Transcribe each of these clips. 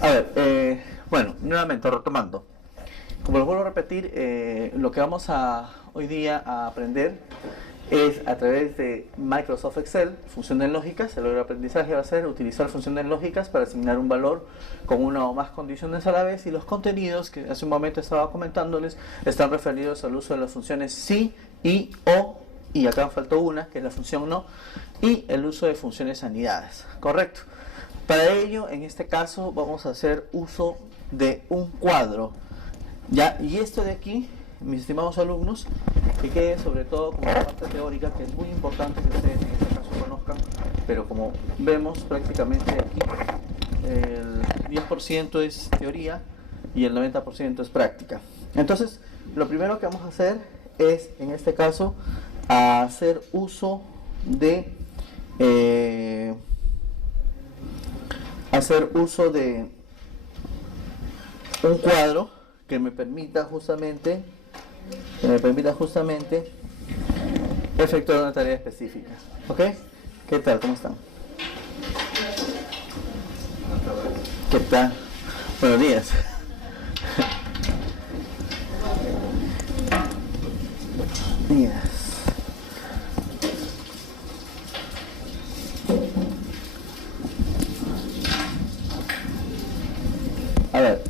A ver, bueno, nuevamente retomando. Como lo vuelvo a repetir, lo que vamos a hoy día a aprender es a través de Microsoft Excel, funciones lógicas. El logro de aprendizaje va a ser utilizar funciones lógicas para asignar un valor con una o más condiciones a la vez, y los contenidos que hace un momento estaba comentándoles están referidos al uso de las funciones sí, y, o, y acá faltó una, que es la función no, y el uso de funciones anidadas, ¿correcto? Para ello, en este caso, vamos a hacer uso de un cuadro, ¿ya? Y esto de aquí, mis estimados alumnos, que quede sobre todo como parte teórica, que es muy importante que ustedes en este caso conozcan, pero como vemos prácticamente aquí, el 10% es teoría y el 90% es práctica. Entonces, lo primero que vamos a hacer es, en este caso, hacer uso de un cuadro que me permita justamente efectuar una tarea específica. ¿Ok? ¿Qué tal? ¿Cómo están? ¿Qué tal? Buenos días. Días. A ver.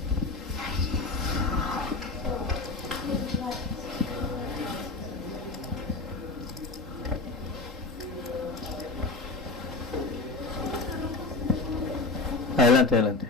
Adelante, adelante.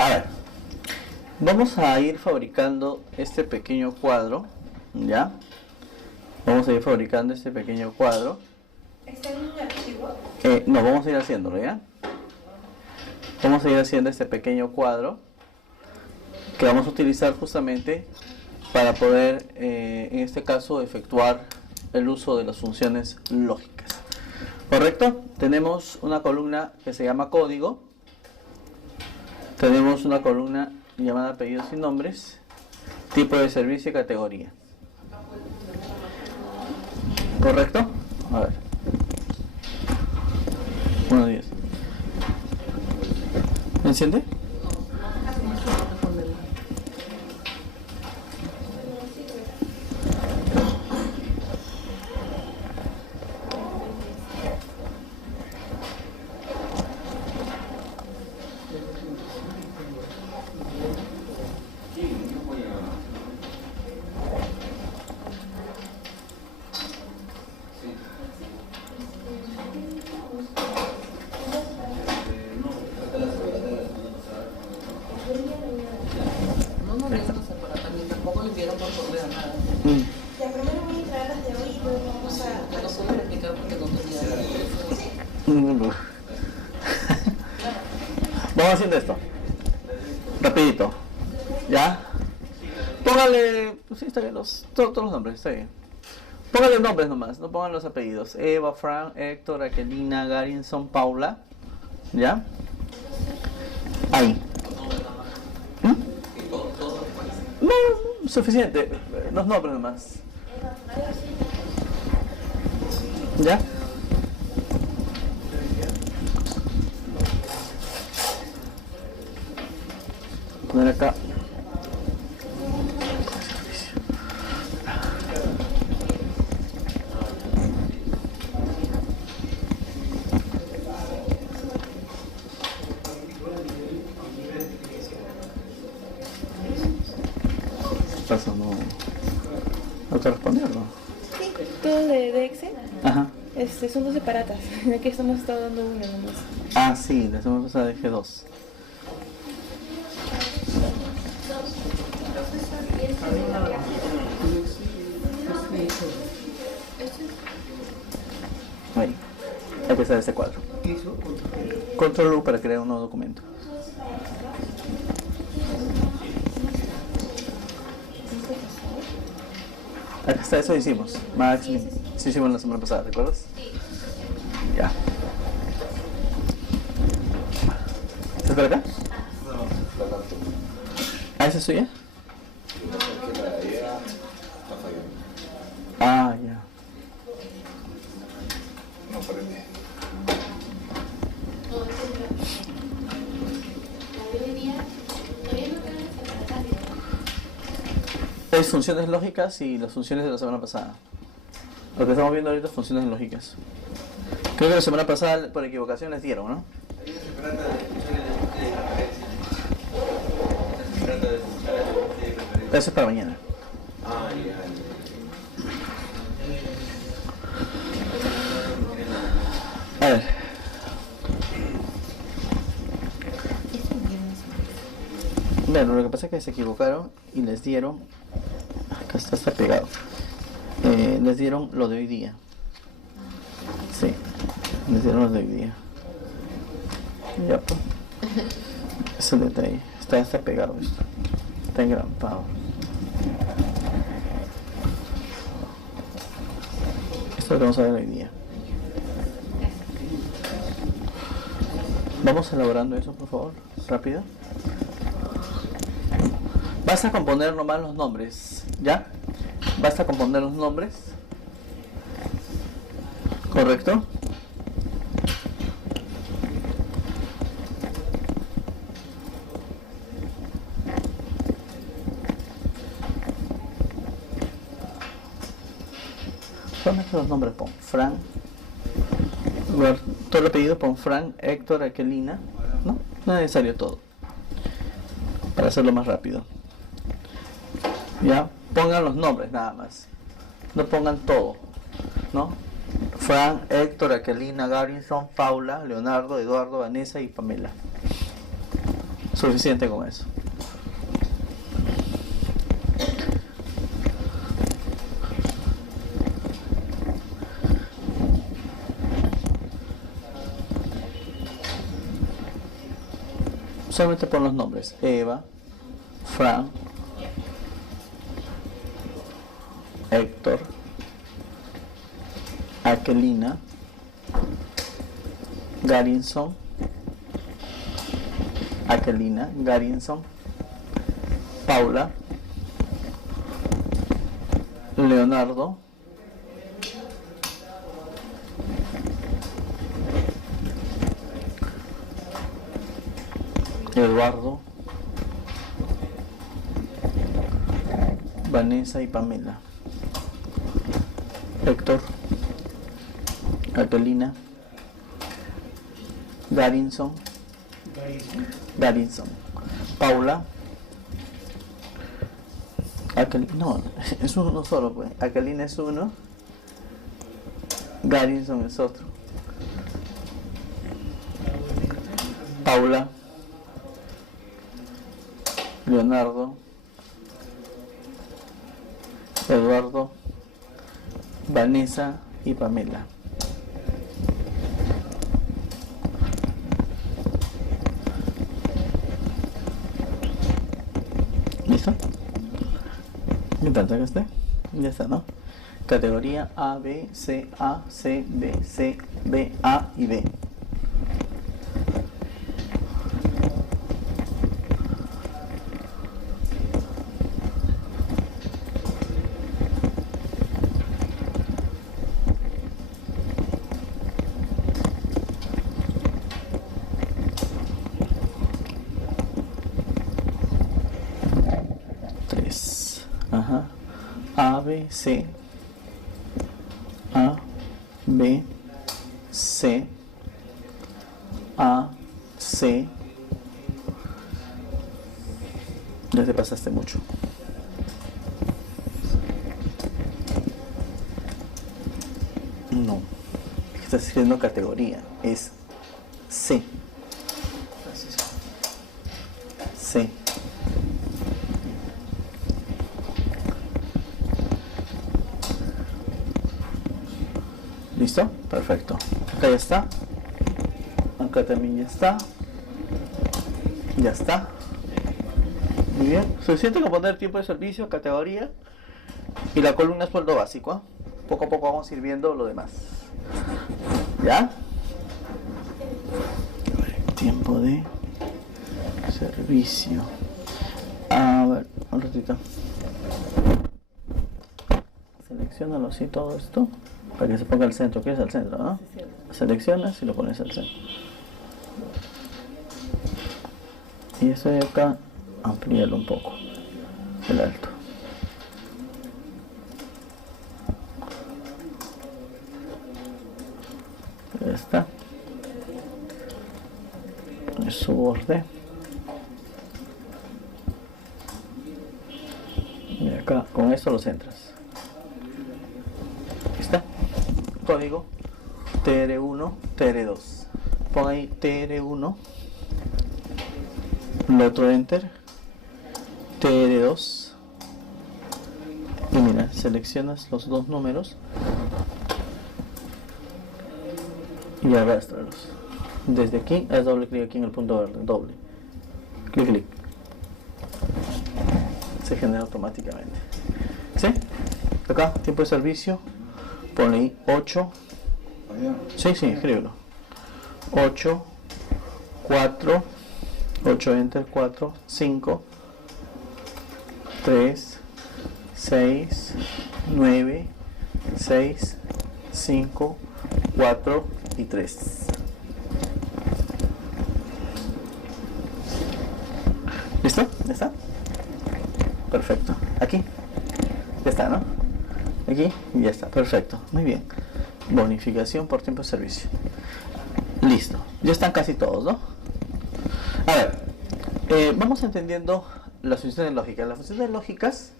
A ver, vamos a ir fabricando este pequeño cuadro, ¿ya? Vamos a ir fabricando este pequeño cuadro. ¿Está en un archivo? No, vamos a ir haciéndolo, ¿ya? Vamos a ir haciendo este pequeño cuadro que vamos a utilizar justamente para poder, en este caso, efectuar el uso de las funciones lógicas. ¿Correcto? Tenemos una columna que se llama código. Tenemos una columna llamada apellidos y nombres, tipo de servicio y categoría. ¿Correcto? A ver. Buenos días. ¿Me enciende? Ya, primero voy a entrar a las de hoy y luego vamos Vamos haciendo esto. Rapidito. ¿Ya? Póngale, pues sí, está bien, todos los nombres, está bien. Póngale nombres nomás, no pongan los apellidos. Eva, Frank, Héctor, Aquelina, Garinson, Paula. ¿Ya? Ahí. No, suficiente. Los nombres nomás. ¿Ya? Poner acá. ¿Acaso no te respondió, no? Sí, todo de Excel. Ajá. Son dos separadas. Aquí estamos dando una nomás. Ah, sí, la semana pasada dejé dos. Ahí. Hay que hacer este cuadro. Control U para crear un nuevo documento. Acá está, eso hicimos. Max, sí hicimos la semana pasada, ¿recuerdas? Ya. ¿Estás por acá? ¿Ah, esa es suya? Ah, ya. No prende. Es funciones lógicas y las funciones de la semana pasada. Lo que estamos viendo ahorita es funciones lógicas. Creo que la semana pasada por equivocación les dieron, ¿no? Eso es para mañana. Ah, ya. A ver. Bueno, lo que pasa es que se equivocaron y les dieron. Acá está pegado. Les dieron lo de hoy día. Sí, les dieron lo de hoy día. Ya, pues. Ese es el detalle. Está pegado esto. Está engrampado. Esto es lo que vamos a ver hoy día. Vamos elaborando eso, por favor. Rápido. Basta con poner nomás los nombres. ¿Ya? Basta con poner los nombres. ¿Correcto? Solamente los nombres pon Fran. Todo el apellido pon Fran, Héctor, Aquelina. No, no es necesario todo. Para hacerlo más rápido. Ya, pongan los nombres nada más. No pongan todo. ¿No? Fran, Héctor, Aquelina, Garrison, Paula, Leonardo, Eduardo, Vanessa y Pamela. Suficiente con eso. Solamente pon los nombres. Eva, Fran, Héctor, Aquelina, Garrison, Aquelina, Garrison, Paula, Leonardo, Eduardo, Vanessa y Pamela. Héctor, Aquelina, Garrison, Paula, no, es uno solo, pues. Aquelina es uno, Garrison es otro. Paula, Leonardo, Eduardo, Vanessa y Pamela. ¿Listo? ¿Me falta que esté? Ya está, ¿no? Categoría A, B, C, A, C, B, C, B, A y B. Ajá. A, B, C. A, B, C. A, C. Ya te pasaste mucho. No. Estás escribiendo categoría. Es C. C. ¿Listo? Perfecto. Acá ya está. Acá también ya está. Ya está. Muy bien. Suficiente con poner tiempo de servicio, categoría y la columna es sueldo básico. ¿Eh? Poco a poco vamos a ir viendo lo demás. ¿Ya? Tiempo de servicio. A ver, un ratito. Seleccionalo así todo esto para que se ponga al centro. ¿Quieres al centro? ¿No? Seleccionas y lo pones al centro. Y esto de acá, amplíalo un poco. El alto. Ya está. Es su borde. Y acá, con esto lo centras. ¿Está? Código TR1, TR2. Pon ahí TR1. Le otro enter. TR2. Y mira, seleccionas los dos números. Y arrastralos. Desde aquí, haz doble clic aquí en el punto verde. Doble. Clic, clic. Se genera automáticamente. ¿Sí? Acá, tiempo de servicio. Ponle ahí 8. Sí, escríbelo. 8, 4, 8 enter, 4, 5, 3, 6, 9, 6, 5, 4 y 3. ¿Listo? ¿Ya está? Perfecto. Aquí. Ya está, ¿no? Aquí. Ya está. Perfecto. Muy bien. Bonificación por tiempo de servicio. Listo. Ya están casi todos, ¿no? A ver. Vamos entendiendo las funciones lógicas. Las funciones lógicas...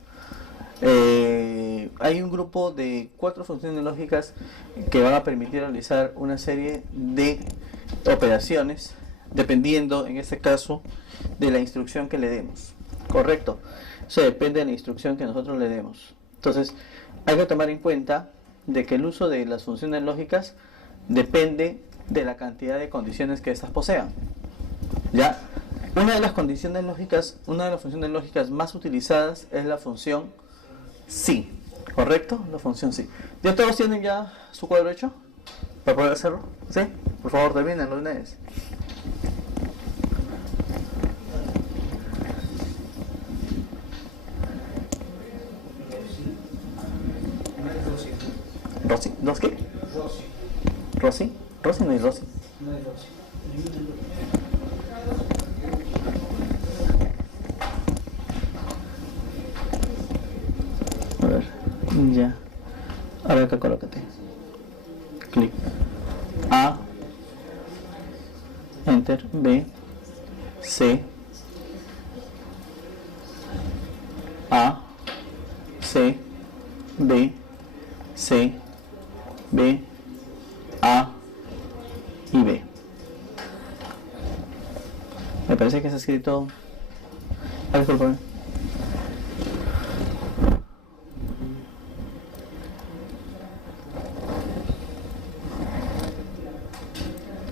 hay un grupo de 4 funciones lógicas que van a permitir realizar una serie de operaciones dependiendo, en este caso, de la instrucción que le demos. ¿Correcto? Eso depende de la instrucción que nosotros le demos. Entonces, hay que tomar en cuenta de que el uso de las funciones lógicas depende de la cantidad de condiciones que éstas posean. ¿Ya? Una de las funciones lógicas más utilizadas es la función sí, ¿correcto? La función sí. ¿Ya todos tienen ya su cuadro hecho? ¿Para poder hacerlo? ¿Sí? Por favor, terminen los lunes. ¿Rosy? ¿Dos qué? ¿Rosy? ¿Rosy no es Rosy? No es Rosy. A ver, ya. Ahora acá colócate. Clic. A. Enter. B. C. A. C. B. C. B. A. Y B. Me parece que se ha escrito... Ah, disculpame.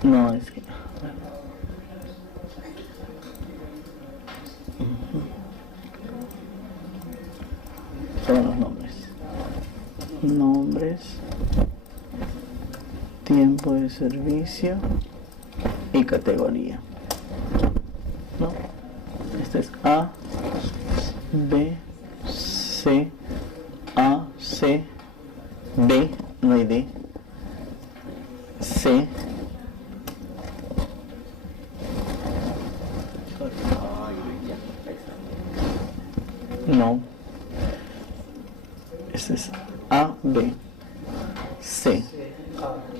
No, es que... Son los nombres. Nombres, tiempo de servicio y categoría. ¿No? Este es A, B, C, A, C, B, no hay D, C, no, este es A, B, C,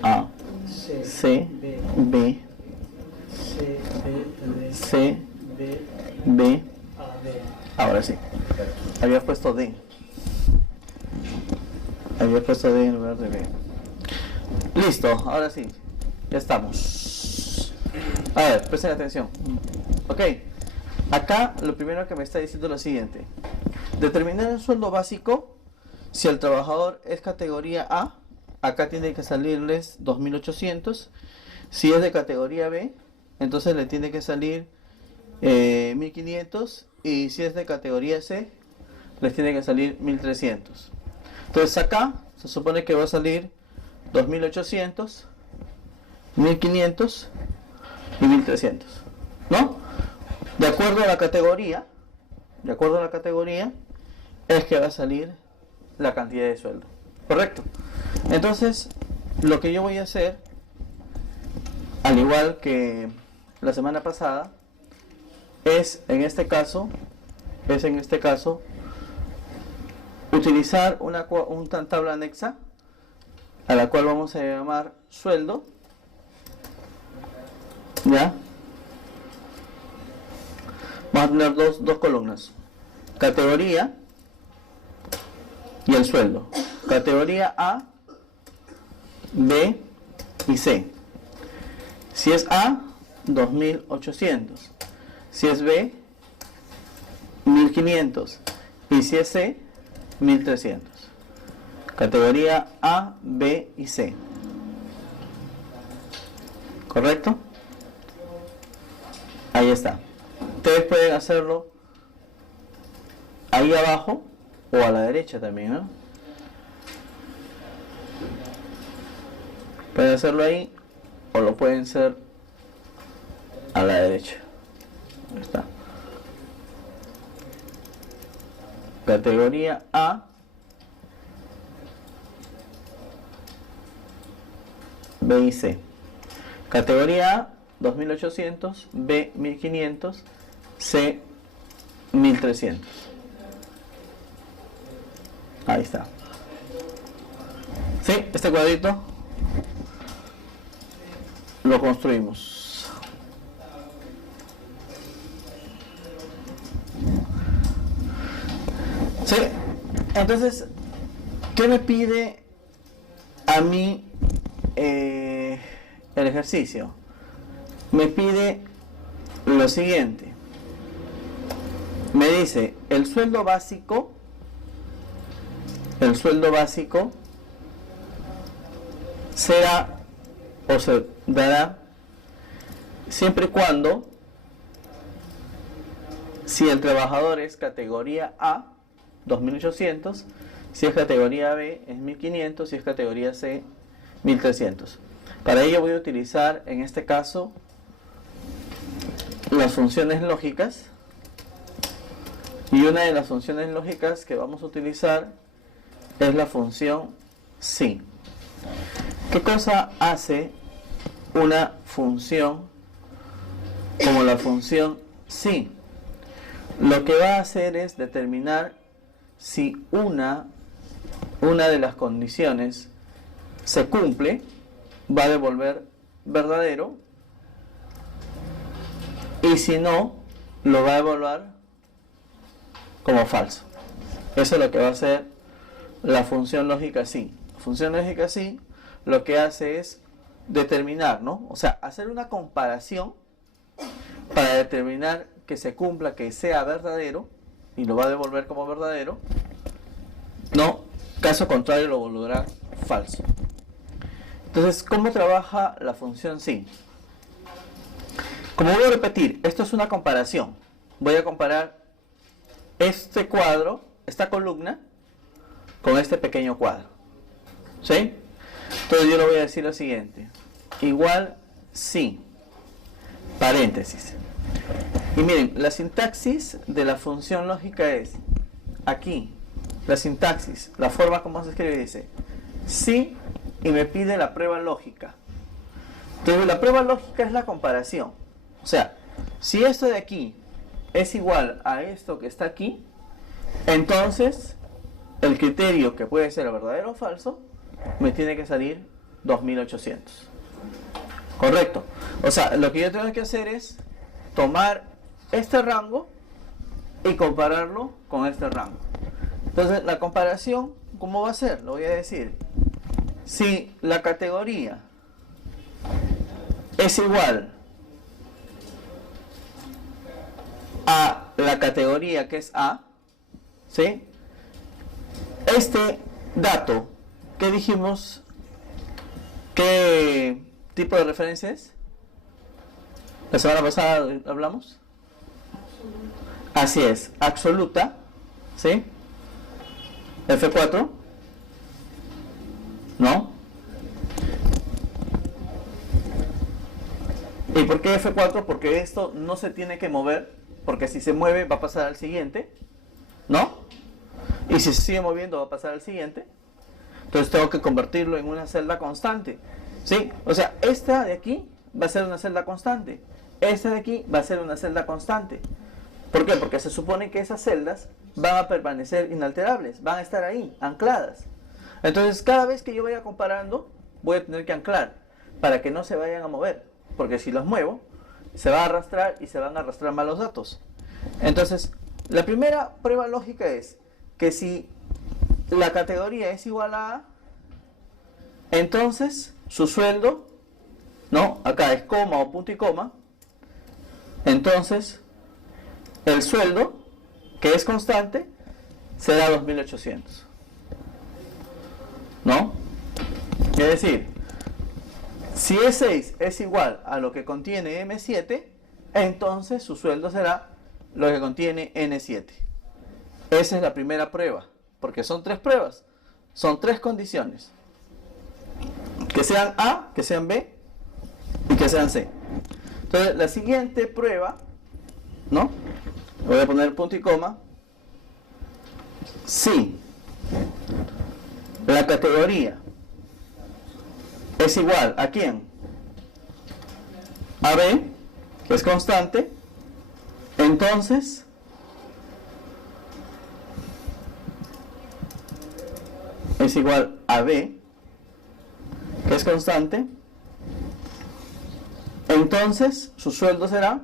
A, C, B, C, B, ahora sí, había puesto D en lugar de B. Listo, ahora sí, ya estamos. A ver, presten atención. Ok, acá lo primero que me está diciendo es lo siguiente. Determinar el sueldo básico. Si el trabajador es categoría A, acá tiene que salirles 2.800. Si es de categoría B, entonces le tiene que salir 1.500. Y si es de categoría C, les tiene que salir 1.300. Entonces acá se supone que va a salir 2.800, 1.500 y 1.300, ¿no? De acuerdo a la categoría, es que va a salir la cantidad de sueldo, ¿correcto? Entonces, lo que yo voy a hacer, al igual que la semana pasada, es en este caso utilizar una tabla anexa a la cual vamos a llamar sueldo, ¿ya? Vamos a tener dos columnas, categoría y el sueldo. Categoría A, B y C. Si es A, 2.800. Si es B, 1.500. Y si es C, 1.300. Categoría A, B y C. ¿Correcto? Ahí está. Ustedes pueden hacerlo ahí abajo o a la derecha también, ¿no? Pueden hacerlo ahí o lo pueden hacer a la derecha. Ahí está. Categoría A, B y C. Categoría A, 2.800, B, 1.500, C, 1.300. Ahí está. Sí, este cuadrito lo construimos. Sí, entonces, ¿qué me pide a mí el ejercicio? Me pide lo siguiente. Me dice, el sueldo básico será o se dará siempre y cuando, si el trabajador es categoría A, 2.800, si es categoría B es 1.500, si es categoría C 1.300. Para ello voy a utilizar en este caso las funciones lógicas, y una de las funciones lógicas que vamos a utilizar es la función si. ¿Qué cosa hace una función como la función si? Lo que va a hacer es determinar si una de las condiciones se cumple, va a devolver verdadero, y si no, lo va a evaluar como falso. Eso es lo que va a hacer la función lógica si. La función lógica si lo que hace es determinar, ¿no? O sea, hacer una comparación para determinar que se cumpla, que sea verdadero, y lo va a devolver como verdadero. No, caso contrario lo volverá falso. Entonces, ¿cómo trabaja la función si? Como voy a repetir, esto es una comparación. Voy a comparar este cuadro, esta columna, con este pequeño cuadro. ¿Sí? Entonces yo le voy a decir lo siguiente. Igual si, paréntesis. Y miren, la sintaxis de la función lógica es, aquí, la sintaxis, la forma como se escribe dice, si, y me pide la prueba lógica. Entonces la prueba lógica es la comparación. O sea, si esto de aquí es igual a esto que está aquí, entonces el criterio que puede ser verdadero o falso me tiene que salir 2.800. Correcto. O sea, lo que yo tengo que hacer es tomar este rango y compararlo con este rango. Entonces, la comparación, ¿cómo va a ser? Lo voy a decir. si la categoría es igual a la categoría que es A, ¿sí? Este dato, ¿qué dijimos? ¿Qué tipo de referencia es? La semana pasada hablamos. Así es, absoluta, ¿sí? F4, ¿no? ¿Y por qué F4? Porque esto no se tiene que mover, porque si se mueve va a pasar al siguiente, ¿no? Y si se sigue moviendo va a pasar al siguiente. Entonces tengo que convertirlo en una celda constante, ¿sí? O sea, esta de aquí va a ser una celda constante. Esta de aquí va a ser una celda constante. ¿Por qué? Porque se supone que esas celdas van a permanecer inalterables, van a estar ahí, ancladas. Entonces, cada vez que yo vaya comparando, voy a tener que anclar para que no se vayan a mover. Porque si los muevo, se va a arrastrar y se van a arrastrar mal los datos. Entonces, la primera prueba lógica es que si la categoría es igual a A, entonces su sueldo, ¿no? Acá es coma o punto y coma. Entonces, el sueldo, que es constante, será 2.800. ¿No? Es decir, si E6 es igual a lo que contiene M7, entonces su sueldo será lo que contiene N7. Esa es la primera prueba, porque son 3 pruebas, son 3 condiciones. Que sean A, que sean B y que sean C. Entonces, la siguiente prueba, ¿no? Voy a poner punto y coma. Si la categoría es igual a ¿quién? A B, que es constante, entonces es igual a B, que es constante, entonces su sueldo será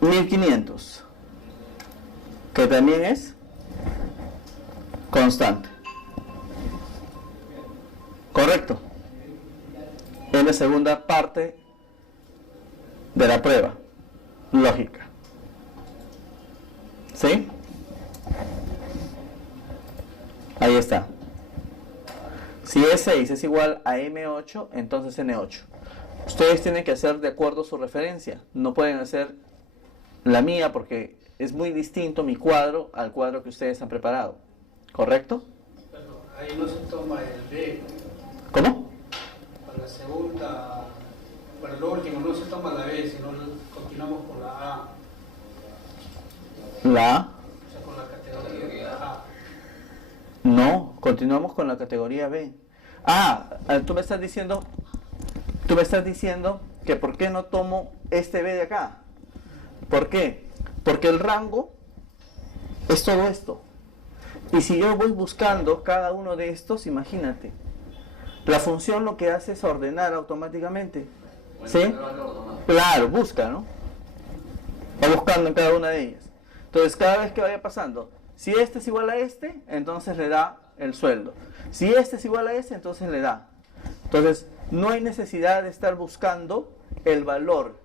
1.500, que también es constante. ¿Correcto? Es la segunda parte de la prueba lógica. ¿Sí? Ahí está. Si E6 es igual a M8, entonces N8. Ustedes tienen que hacer de acuerdo a su referencia. No pueden hacer la mía porque es muy distinto mi cuadro al cuadro que ustedes han preparado. ¿Correcto? Pero ahí no se toma el B. ¿Cómo? Para la segunda, para lo último no se toma la B, sino continuamos con la A. La A. O sea, con la categoría de la A. No, continuamos con la categoría B. Tú me estás diciendo que ¿por qué no tomo este B de acá? ¿Por qué? Porque el rango es todo esto. Y si yo voy buscando cada uno de estos, imagínate, la función lo que hace es ordenar automáticamente. ¿Sí? Claro, busca, ¿no? Va buscando en cada una de ellas. Entonces, cada vez que vaya pasando, si este es igual a este, entonces le da el sueldo. Si este es igual a este, entonces le da. Entonces, no hay necesidad de estar buscando el valor.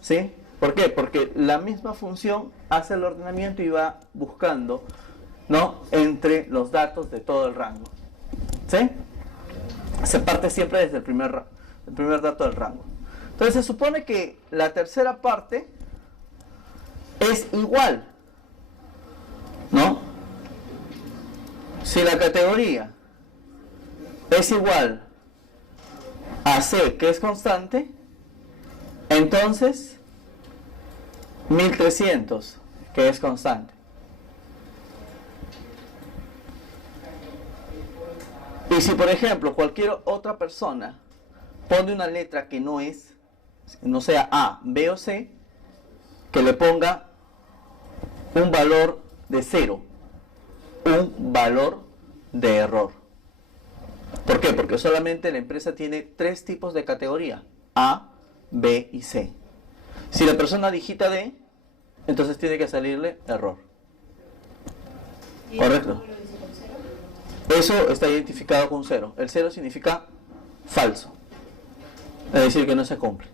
¿Sí? ¿Por qué? Porque la misma función hace el ordenamiento y va buscando, ¿no?, entre los datos de todo el rango. ¿Sí? Se parte siempre desde el primer dato del rango. Entonces se supone que la tercera parte es igual, ¿no? Si la categoría es igual a C, que es constante, entonces 1.300, que es constante. Y si, por ejemplo, cualquier otra persona pone una letra que no sea A, B o C, que le ponga un valor de 0, un valor de error. ¿Por qué? Porque solamente la empresa tiene 3 tipos de categoría: A, B y C. Si la persona digita D, entonces tiene que salirle error. ¿Correcto? Eso está identificado con un 0. El 0 significa falso. Es decir, que no se cumple.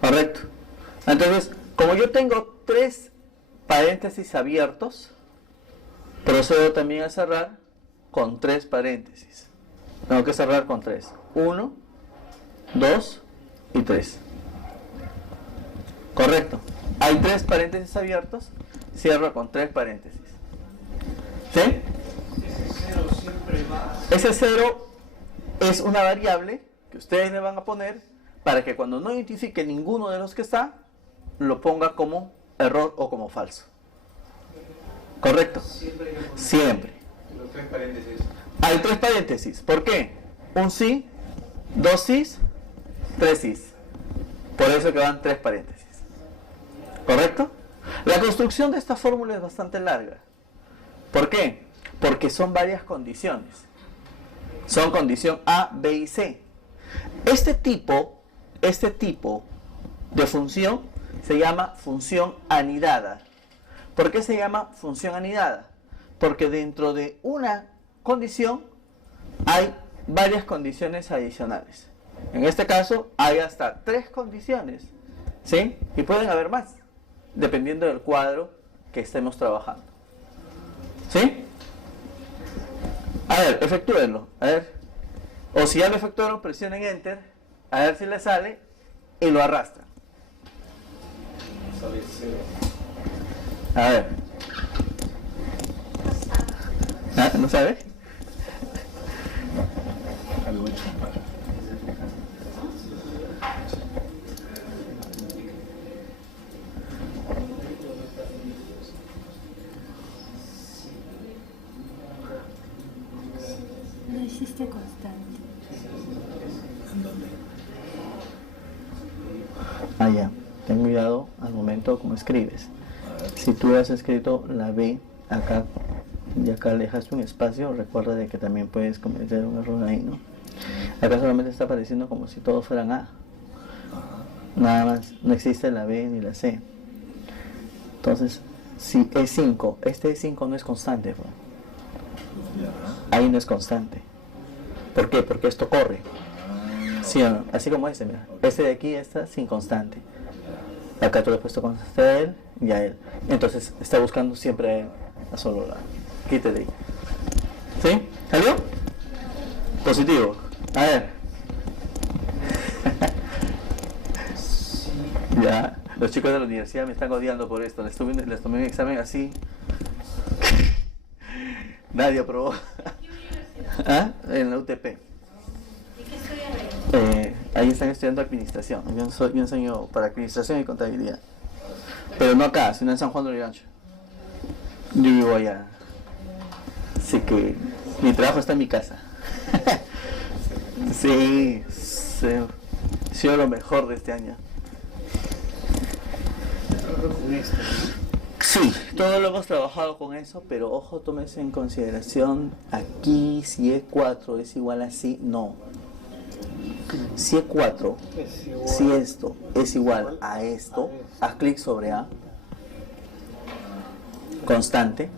¿Correcto? Entonces, como yo tengo 3 paréntesis abiertos, procedo también a cerrar con 3 paréntesis. Tengo que cerrar con 3. 1, 2 y 3. Correcto. Hay 3 paréntesis abiertos, cierro con 3 paréntesis. ¿Sí? Ese 0 es una variable que ustedes le van a poner para que cuando no identifique ninguno de los que está, lo ponga como error o como falso. ¿Correcto? Siempre. Los 3 paréntesis. Hay 3 paréntesis. ¿Por qué? Un sí, 2 sís, 3 sís. Por eso que van 3 paréntesis. ¿Correcto? La construcción de esta fórmula es bastante larga. ¿Por qué? Porque son varias condiciones. Son condición A, B y C. Este tipo de función se llama función anidada. ¿Por qué se llama función anidada? Porque dentro de una condición hay varias condiciones adicionales. En este caso hay hasta 3 condiciones, ¿sí? Y pueden haber más, dependiendo del cuadro que estemos trabajando. ¿Sí? A ver, efectúenlo. A ver. O si ya lo efectuaron, presionen Enter. A ver si les sale. Y lo arrastran. Sale 0. A ver. ¿Ah? ¿No sabe? Algo hecho para. No existe constante. ¿En dónde? Ah, ya. Ten cuidado al momento como escribes. Si tú has escrito la B acá y acá le dejaste un espacio, recuerda de que también puedes cometer un error ahí, ¿no? Acá solamente está apareciendo como si todos fueran A. Nada más. No existe la B ni la C. Entonces, si es 5, este 5 no es constante, ¿no? Ahí no es constante. ¿Por qué? Porque esto corre. ¿Sí o no? Así como este, mira. Este de aquí está sin constante. Acá tú le has puesto constante a él y a él. Entonces está buscando siempre a él, a solo la. Quítate ahí. ¿Sí? ¿Salió? Positivo. A ver. Ya. Los chicos de la universidad me están odiando por esto. Les tomé un examen así. Nadie aprobó. ¿Ah? En la UTP. ¿Y qué estudian ahí? Ahí están estudiando administración. Yo enseño para administración y contabilidad. Pero no acá, sino en San Juan de Lurigancho. Yo vivo allá. Así que mi trabajo está en mi casa. Sí, ha sido lo mejor de este año. Sí, todo lo hemos trabajado con eso, pero ojo, tómese en consideración aquí si E4 es igual a sí, no. Si E4, si esto es igual a esto, haz clic sobre A, constante,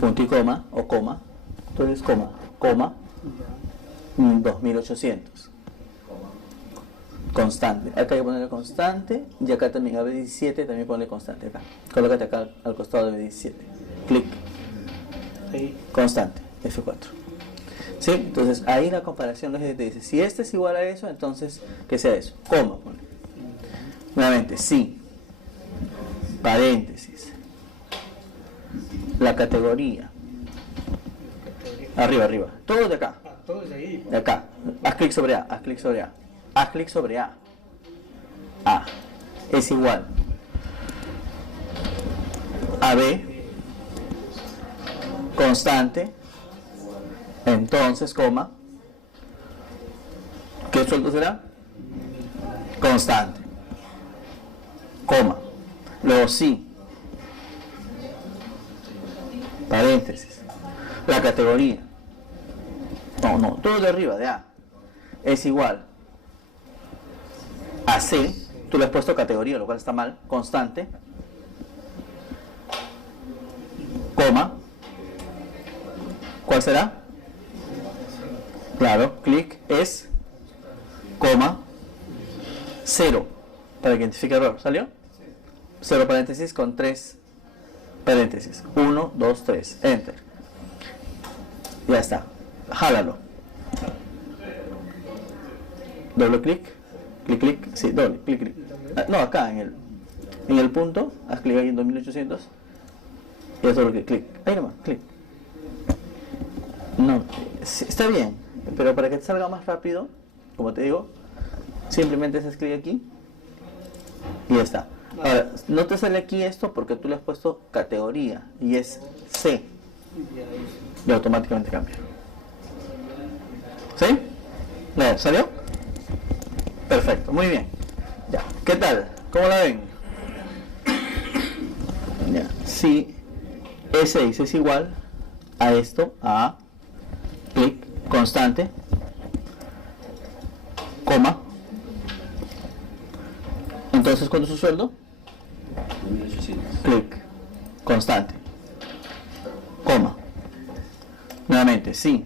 punto y coma, o coma, entonces coma, 2800. Constante, acá hay que ponerle constante y acá también a B17 también ponerle constante acá, colócate acá al costado de B17, clic, constante, F4. ¿Sí? Entonces ahí la comparación es te dice, si este es igual a eso, entonces que sea eso, coma, pone. Nuevamente, sí, paréntesis, la categoría, arriba, todo de acá, Todo es ahí. de acá, haz clic sobre A, haz clic sobre A. Haz clic sobre A. A es igual a B, constante, entonces, coma, ¿qué sueldo será? Constante, coma, luego sí, paréntesis, la categoría, no, todo de arriba, de A, es igual a C, tú le has puesto categoría, lo cual está mal, constante, coma, ¿Cuál será? Claro, clic es, coma, 0 para identificar error. ¿Salió? 0 paréntesis con 3 paréntesis. 1, 2, 3. Enter. Ya está. Jálalo. Doble clic. Clic, clic. Sí, doble. Clic, clic. No, acá en el punto. Haz clic ahí en 2800. Y es doble clic. Ahí nomás. Clic. No. Sí, está bien. Pero para que te salga más rápido, como te digo, simplemente haces clic aquí. Y ya está. Ahora, no te sale aquí esto porque tú le has puesto categoría y es C y automáticamente cambia. ¿Sí? ¿Salió? Perfecto, muy bien. Ya, ¿qué tal? ¿Cómo la ven? Ya, si E6 es igual a esto, a clic constante, coma, entonces ¿cuánto es su sueldo? 1800. Clic constante, coma, nuevamente, sí,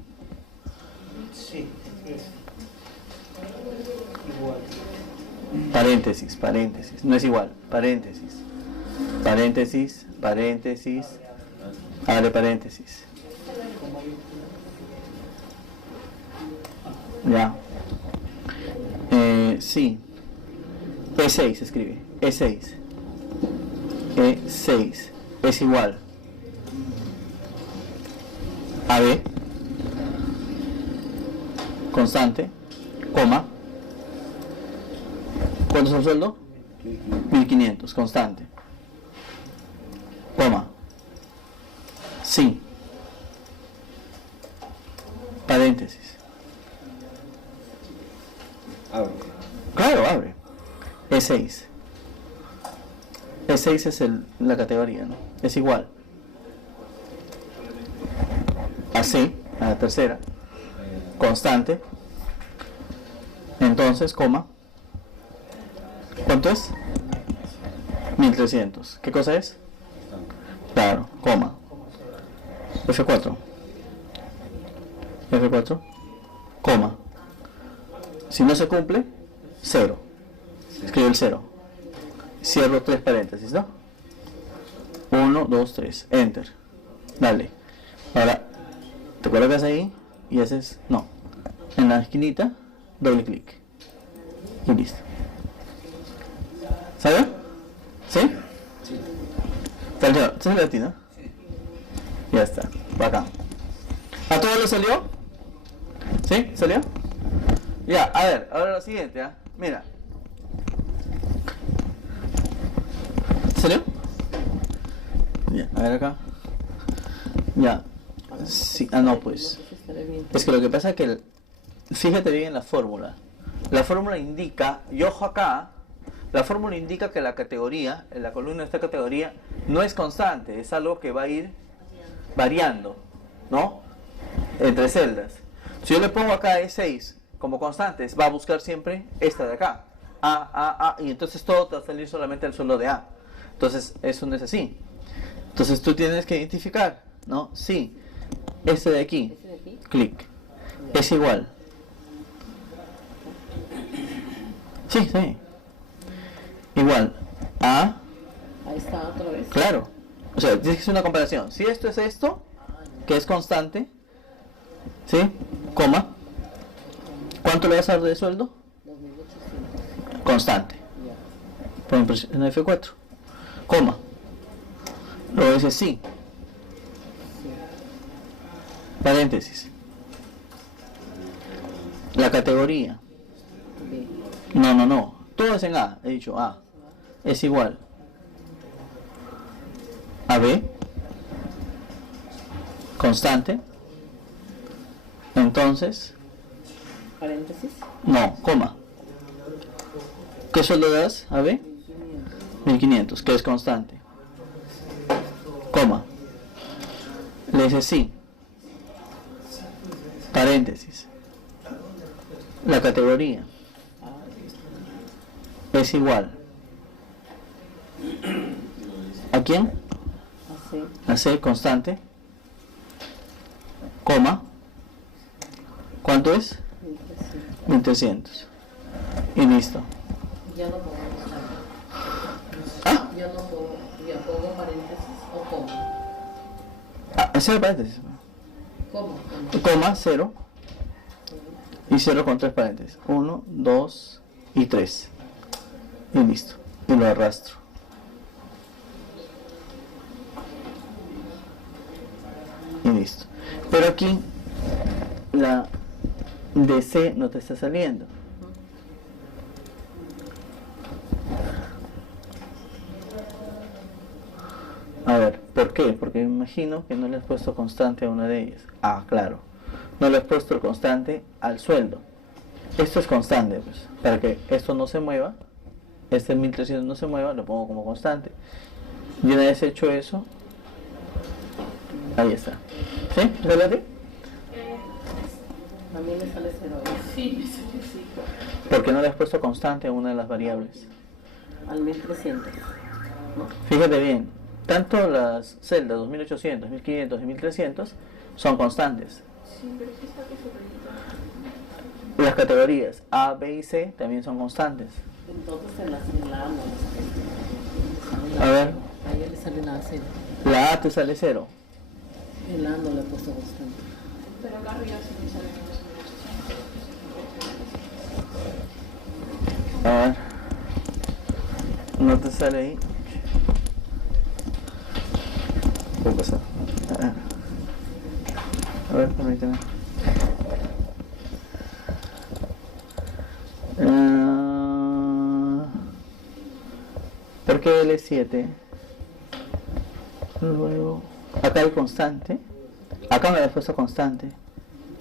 Sí, es igual. paréntesis, paréntesis, no es igual, paréntesis, paréntesis, paréntesis, abre paréntesis, ya, sí, E6 escribe, E6, E6 es igual a B constante, coma, ¿cuánto es el sueldo? 1500, constante, coma, sí, paréntesis, Abre. claro, abre, E6, E6 es la categoría, ¿no? Es igual a C, a la tercera, constante, entonces, coma, ¿cuánto es? 1300, ¿qué cosa es? Claro, coma, F4, F4, coma, si no se cumple, 0, escribe el 0, cierro 3 paréntesis, ¿no? 1, 2, 3, enter, dale, ahora te colocas ahí y haces, no, en la esquinita, doble clic y listo. ¿Salió? ¿Sí? Sí. ¿Salió? ¿Sí salió a ti, no? Sí. Ya está, bacán. ¿A todos les salió? ¿Sí? ¿Salió? Ya, a ver, ahora lo siguiente, ¿ah? Mira. ¿Salió? Ya, a ver acá. Ya. Sí, no, pues. Es que lo que pasa es que, fíjate bien en la fórmula. La fórmula indica, y ojo acá, la fórmula indica que la categoría, en la columna de esta categoría, no es constante, es algo que va a ir variando, ¿no? Entre celdas. Si yo le pongo acá E6 como constantes, va a buscar siempre esta de acá, A, y entonces todo te va a salir solamente el sueldo de A. Entonces, eso no es así. Entonces tú tienes que identificar, ¿no? Sí, este de aquí, clic, es igual. Sí, sí. Igual a... Ahí está otra vez. Claro. O sea, tienes que hacer una comparación. Si esto es esto, que es constante, ¿sí? Coma. ¿Cuánto le vas a dar de sueldo? 2800. Constante. Ya. Por ejemplo, en F4. Coma. Luego dice sí. Paréntesis. La categoría. B. No. Todo es en A. He dicho A. Es igual a B. Constante. Entonces, Paréntesis. no, coma. ¿Qué sueldo le das a B? 1500, que es constante. Coma. Le dice sí. Paréntesis. La categoría es igual ¿a quién? AC. A C constante. coma, ¿cuánto es? 1300. 1300. Y listo. Ya no pongo ¿Ah? Ya no pongo, ya pongo paréntesis o coma. Cero paréntesis. Coma. Coma, 0. Y 0 con 3 paréntesis. 1, 2 y 3. Y listo. Y lo arrastro. Y listo. Pero aquí la DC no te está saliendo. A ver, ¿por qué? Porque me imagino que no le has puesto constante a una de ellas. Ah, claro. No le has puesto el constante al sueldo. Esto es constante, pues. Para que esto no se mueva, este 1300 no se mueva, lo pongo como constante. Y una vez hecho eso, ahí está. ¿Sí? ¿Sale a ti? A mí me sale 0. Sí, me sale 5. ¿Por qué no le has puesto constante a una de las variables? Al 1300. Fíjate bien, tanto las celdas 2800, 1500 y 1300 son constantes. Las categorías A, B y C también son constantes. Entonces en la A no le sale. A ver, A ella le sale la 0. la A te sale 0. En la A no le he puesto constante. Pero acá arriba sí me salen los 1800. A ver, no te sale ahí. ¿Qué pasa? A ver, permíteme. ¿Por qué L7? Luego, acá hay constante. Acá me he puesto constante.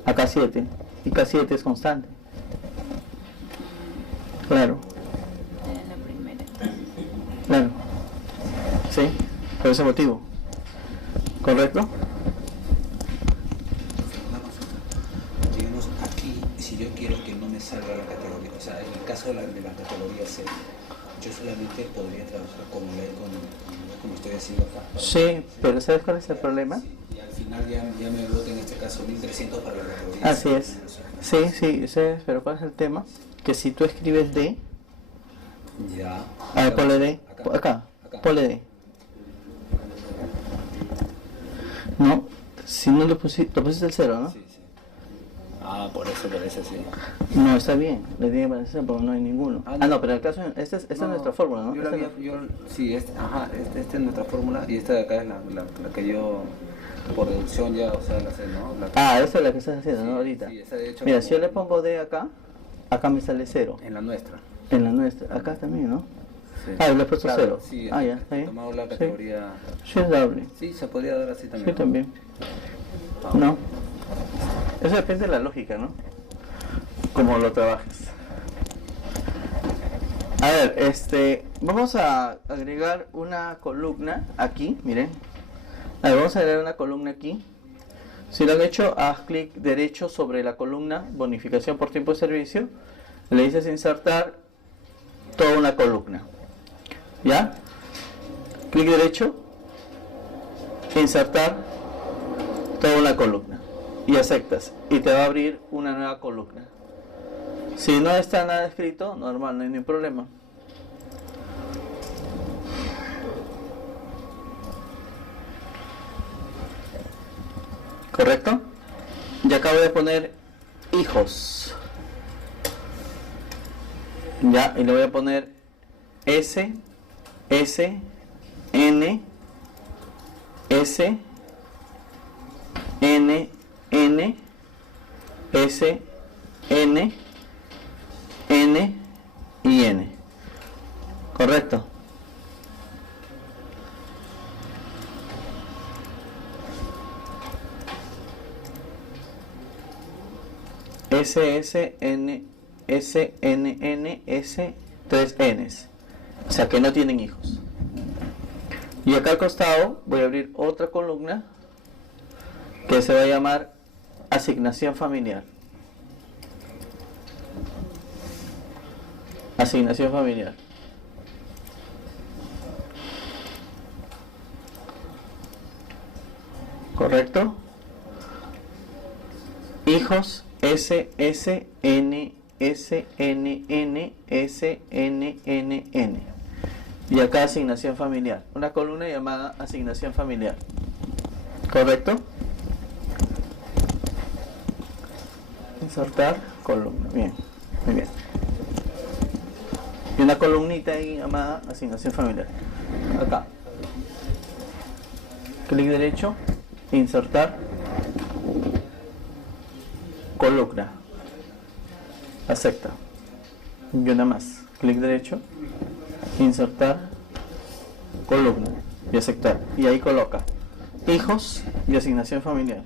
Acá 7. Y K7 es constante. Claro. En la primera. Claro. Sí, por ese motivo. ¿Correcto? Una consulta. Digamos, aquí, si yo quiero que no me salga la categoría, o sea, en el caso de la categoría C, yo solamente podría trabajar con ley como estoy haciendo acá. Sí, pero ¿sabes cuál es el problema? Sí, y al final ya me voto en este caso 1300 para la categoría Así C. es. Sí, pero ¿cuál es el tema? Que si tú escribes D, Ya. a ver, ponle D, acá, ponle D. No, si no lo pusiste el 0, ¿no? Sí, sí. Ah, por eso sí. No, está bien, le tiene que parecer porque no hay ninguno. Ah, Ah, no, pero el caso, esta es nuestra fórmula, ¿no? Yo la Esta había, sí, esta es nuestra fórmula y esta de acá es la que yo, por deducción ya, o sea, la sé, ¿no? Ah, esa es la que estás haciendo, ¿no? Sí, Ahorita. sí, esa de hecho Mira, como- si yo le pongo D acá, acá me sale 0. En la nuestra. En la nuestra, acá también, ¿no? Sí. Ah, yo le he puesto Claro, 0. Sí, Ah, ya, he está bien. tomado la Sí. categoría. Sí, es dable. Sí, se podría dar así también. Sí, también. No. Eso depende de la lógica, ¿no? Como lo trabajes. A ver, vamos a agregar una columna aquí, miren. A ver, vamos a agregar una columna aquí. Si lo han hecho, haz clic derecho sobre la columna bonificación por tiempo de servicio. Le dices insertar toda una columna. ¿Ya? Clic derecho, insertar toda una columna. Y aceptas. Y te va a abrir una nueva columna. Si no está nada escrito, normal, no hay ningún problema. ¿Correcto? Y acá voy a poner hijos. Ya, y le voy a poner S, S, N, S, N, N, S, N, N y N. ¿Correcto? S, S, N, S, N, N, S, 3 Ns. O sea que no tienen hijos. Y acá al costado voy a abrir otra columna que se va a llamar asignación familiar. Asignación familiar. ¿Correcto? hijos S, S, N, S, N, N, S, N, N, N. Y acá asignación familiar. Una columna llamada asignación familiar. ¿Correcto? Insertar columna. Bien, muy bien. Y una columnita ahí llamada asignación familiar. Acá. Clic derecho, insertar columna. Acepta. Y una más. Clic derecho, insertar columna y aceptar. Y ahí coloca hijos y asignación familiar.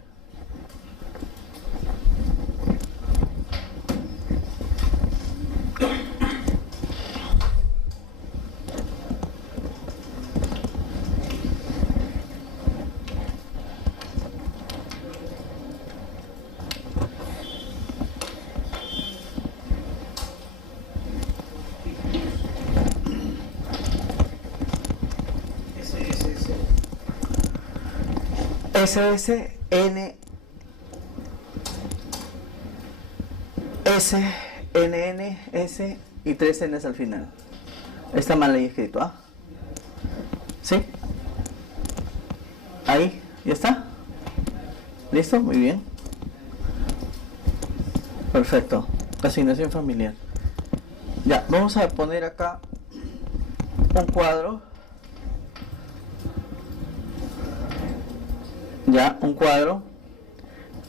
SS, N, S, N, N, S y 3 Ns al final. Está mal ahí escrito, ¿ah? ¿Sí? Ahí, ¿ya está? ¿Listo? Muy bien. Perfecto. Asignación familiar. Ya, vamos a poner acá un cuadro. Ya, un cuadro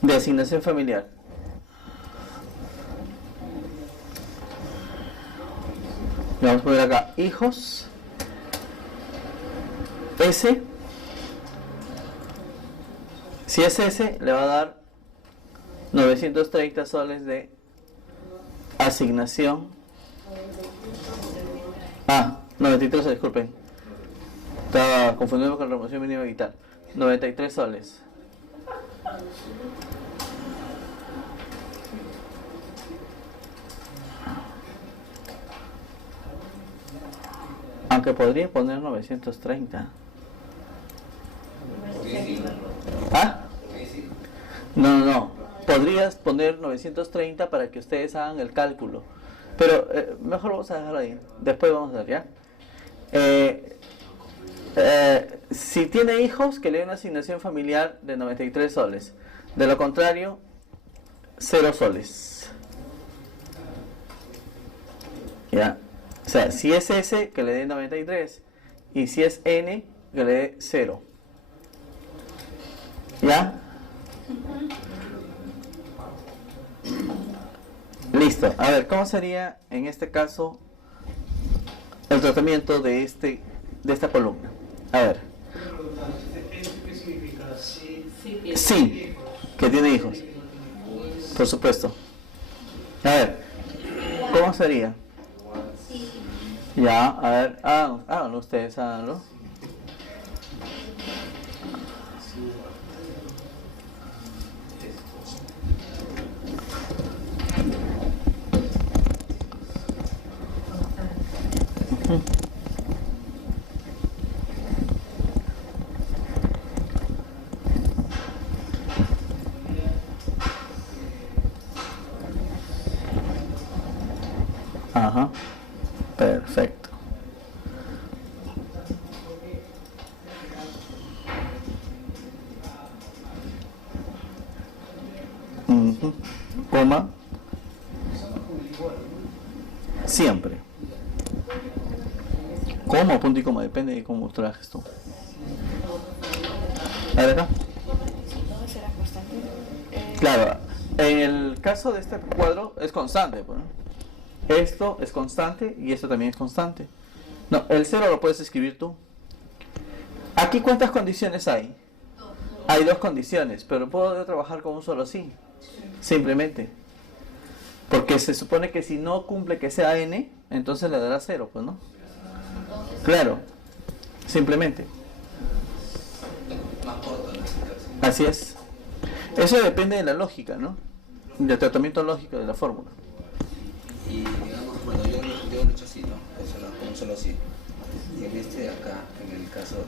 de asignación familiar. Le vamos a poner acá hijos S. Si es S, le va a dar 930 soles de asignación. 93, disculpen. Estaba confundiendo con la remoción mínima vital. 93 soles. Aunque podría poner 930. ¿Ah? No. Podrías poner 930 para que ustedes hagan el cálculo. Pero mejor vamos a dejarlo ahí. Después vamos a ver, ¿ya? Si tiene hijos, que le den una asignación familiar de 93 soles. De lo contrario, 0 soles. ¿Ya? O sea, si es S, que le dé 93. Y si es N, que le dé 0. ¿Ya? Listo. A ver, ¿cómo sería en este caso el tratamiento de esta columna? A ver. ¿Qué significa? Sí, que tiene hijos. Por supuesto. A ver, ¿cómo sería? Ya, a ver, háganlo ustedes, háganlo. Ajá, perfecto. Coma. Siempre. Coma o punto y coma, depende de cómo trabajes tú. A ver acá. Claro, en el caso de este cuadro es constante, pues, ¿no? Esto es constante y esto también es constante. No, el 0 lo puedes escribir tú. Aquí, ¿cuántas condiciones hay? Hay 2 condiciones, pero puedo trabajar con un solo sí. Simplemente. Porque se supone que si no cumple que sea n, entonces le dará 0, pues, ¿no? Claro. Simplemente. Más corto, ¿no? Así es. Eso depende de la lógica, ¿no? Del tratamiento lógico de la fórmula. Y digamos, bueno, yo lo he hecho así, ¿no? Con un solo sí. Y en este de acá, en el caso,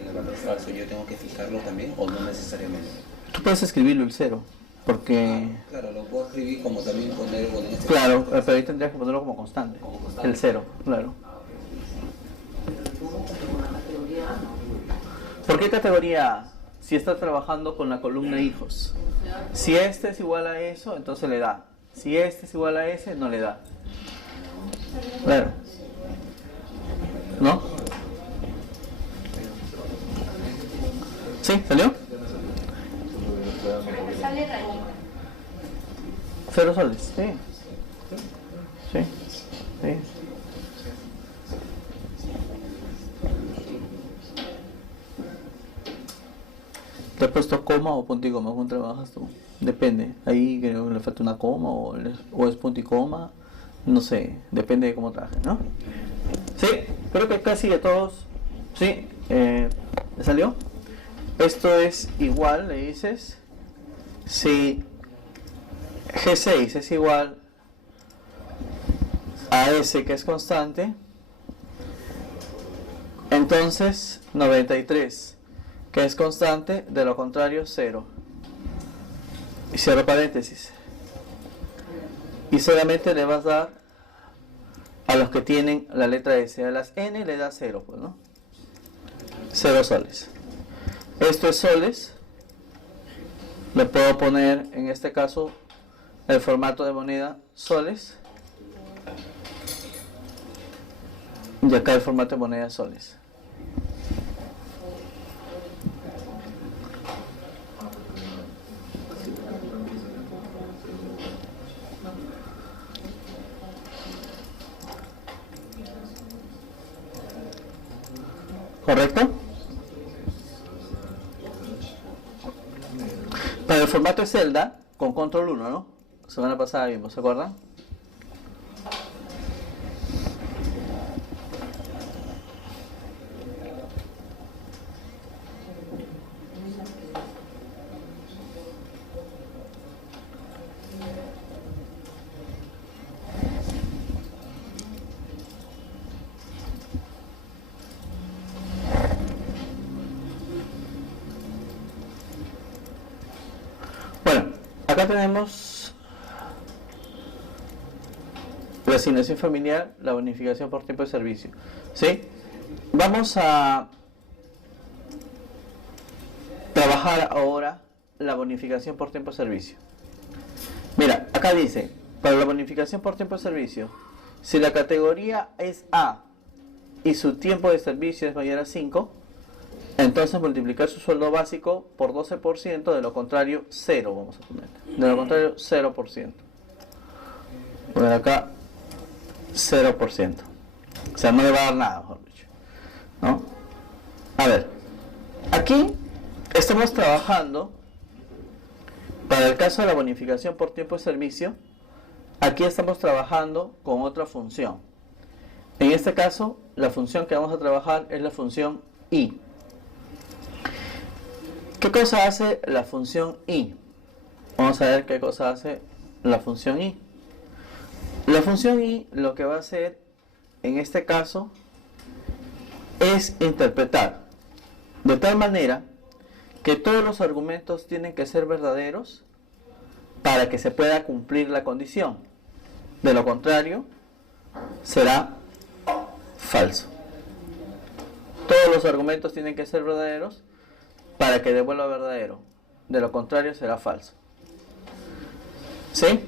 en el valor falso, ¿yo tengo que fijarlo también o no necesariamente? Tú puedes escribirlo el 0. porque, Claro, lo puedo escribir como también poner, bueno, en este claro, caso, pero ahí tendrías que ponerlo como constante, como constante. el 0, claro. Con la categoría A, ¿no? ¿Por qué categoría A? Si está trabajando con la columna hijos. Si este es igual a eso, entonces le da. Si este es igual a ese, no le da. Claro. ¿No? ¿Sí? ¿Salió? Sale rayita. 0 soles, sí. Sí. Sí. ¿Te has puesto coma o punto y coma? ¿Cómo trabajas tú? Depende. Ahí creo que le falta una coma o es punto y coma. No sé, depende de cómo trabajes, ¿no? Sí, creo que casi de todos. Sí, ¿le salió? Esto es igual, le dices. Si G6 es igual a S, que es constante, entonces 93, que es constante, de lo contrario 0. Y cierro paréntesis. Y solamente le vas a dar a los que tienen la letra S. A las N le da 0, pues, ¿no? 0 soles. Esto es soles. Le puedo poner, en este caso, el formato de moneda soles. Y acá el formato de moneda soles. ¿Correcto? Para el formato de celda, con control 1, ¿no? Semana pasada vimos, ¿se acuerdan? Bueno, acá tenemos la asignación familiar, la bonificación por tiempo de servicio. ¿Sí? Vamos a trabajar ahora la bonificación por tiempo de servicio. Mira, acá dice, para la bonificación por tiempo de servicio, si la categoría es A y su tiempo de servicio es mayor a 5, entonces multiplicar su sueldo básico por 12%, de lo contrario 0, vamos a poner. De lo contrario 0%. Poner acá 0%. O sea, no le va a dar nada, mejor dicho, ¿no? A ver, aquí estamos trabajando, para el caso de la bonificación por tiempo de servicio, aquí estamos trabajando con otra función. En este caso, la función que vamos a trabajar es la función I. ¿Qué cosa hace la función I? Vamos a ver qué cosa hace la función I. La función I lo que va a hacer en este caso es interpretar de tal manera que todos los argumentos tienen que ser verdaderos para que se pueda cumplir la condición. De lo contrario, será falso. Todos los argumentos tienen que ser verdaderos para que devuelva verdadero. De lo contrario, será falso. ¿Sí?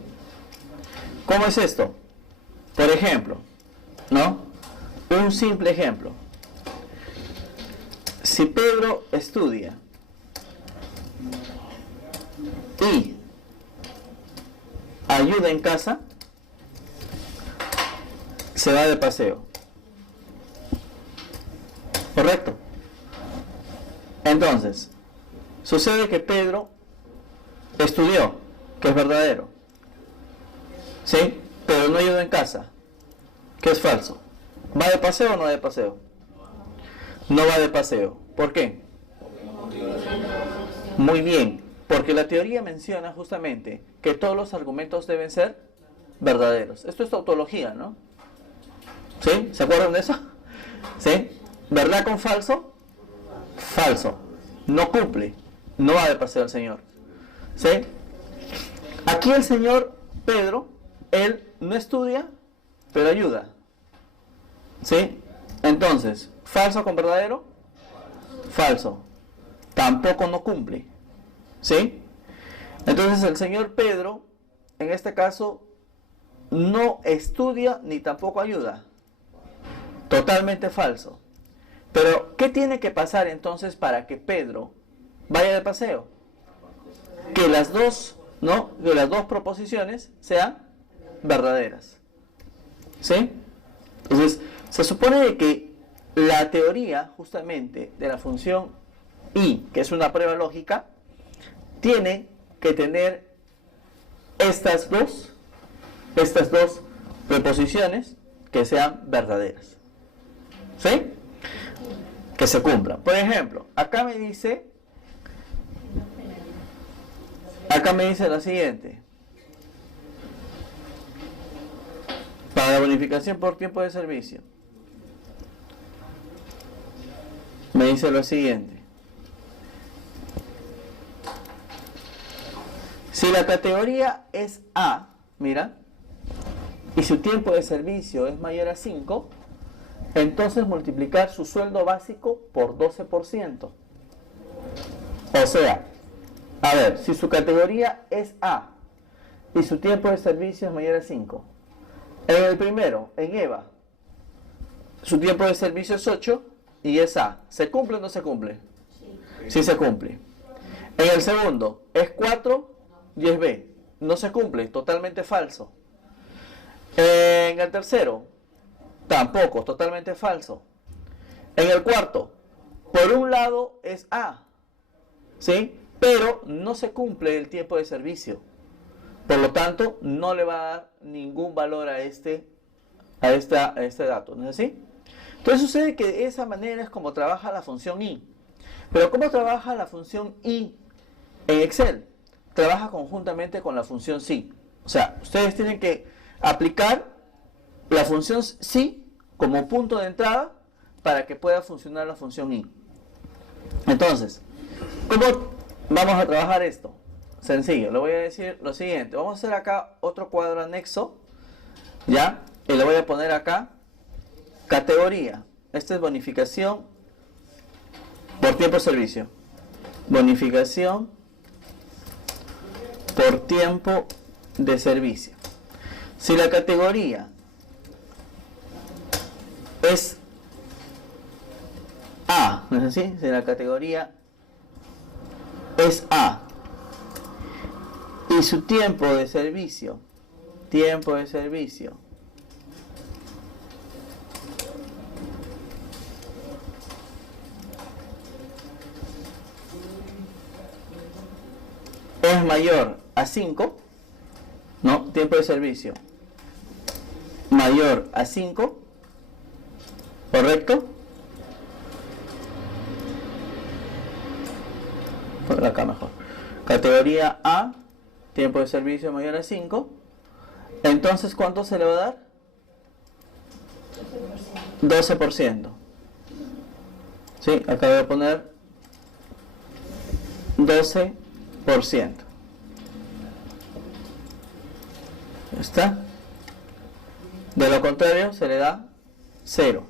¿Cómo es esto? Por ejemplo, ¿no? Un simple ejemplo. Si Pedro estudia y ayuda en casa, se va de paseo. ¿Correcto? Entonces, sucede que Pedro estudió, que es verdadero, ¿sí? Pero no ayudó en casa, que es falso. ¿Va de paseo o no va de paseo? No va de paseo. ¿Por qué? Muy bien, porque la teoría menciona justamente que todos los argumentos deben ser verdaderos. Esto es tautología, ¿no? ¿Sí? ¿Se acuerdan de eso? ¿Sí? ¿Verdad con falso? Falso. No cumple. No va de paseo el señor. ¿Sí? Aquí el señor Pedro, él no estudia, pero ayuda. ¿Sí? Entonces, ¿falso con verdadero? Falso. Tampoco no cumple. ¿Sí? Entonces el señor Pedro, en este caso, no estudia ni tampoco ayuda. Totalmente falso. Pero, ¿qué tiene que pasar entonces para que Pedro vaya de paseo? Que las dos, ¿no? Que las dos proposiciones sean verdaderas. ¿Sí? Entonces, se supone que la teoría, justamente, de la función y, que es una prueba lógica, tiene que tener estas dos preposiciones que sean verdaderas. ¿Sí? Que se cumplan. Por ejemplo, acá me dice lo siguiente. Para la bonificación por tiempo de servicio. Me dice lo siguiente. Si la categoría es A, mira, y su tiempo de servicio es mayor a 5, entonces multiplicar su sueldo básico por 12%. O sea, a ver, si su categoría es A y su tiempo de servicio es mayor a 5, en el primero, en EVA, su tiempo de servicio es 8 y es A. ¿Se cumple o no se cumple? Sí se cumple. En el segundo, es 4 y es B. No se cumple, totalmente falso. En el tercero, tampoco, totalmente falso. En el cuarto, por un lado es A, ¿sí? Pero no se cumple el tiempo de servicio. Por lo tanto, no le va a dar ningún valor a este dato, ¿no es así? Entonces sucede que de esa manera es como trabaja la función i. Pero ¿cómo trabaja la función i en Excel? Trabaja conjuntamente con la función si. O sea, ustedes tienen que aplicar la función si como punto de entrada para que pueda funcionar la función i. Entonces, ¿cómo vamos a trabajar esto? Sencillo, le voy a decir lo siguiente. Vamos a hacer acá otro cuadro anexo, ¿ya? Y le voy a poner acá categoría. Esta es bonificación por tiempo de servicio. Bonificación por tiempo de servicio. Si la categoría es A, ¿no es así? Si la categoría es A y su tiempo de servicio es mayor a 5, ¿no? Tiempo de servicio mayor a 5, ¿correcto? Por acá mejor. Categoría A, tiempo de servicio mayor a 5. Entonces, ¿cuánto se le va a dar? 12%. ¿Sí? Acá voy a poner 12%. ¿Ya está? De lo contrario, se le da 0%.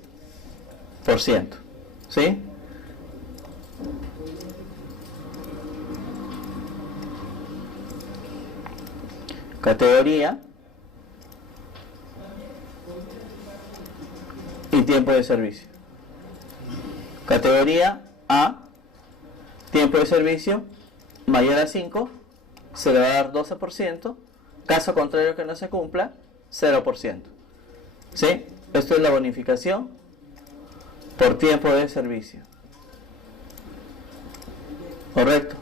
¿Sí? Categoría y tiempo de servicio. Categoría A, tiempo de servicio mayor a 5, se le va a dar 12%. Caso contrario que no se cumpla, 0%. ¿Sí? Esto es la bonificación por tiempo de servicio. ¿Correcto?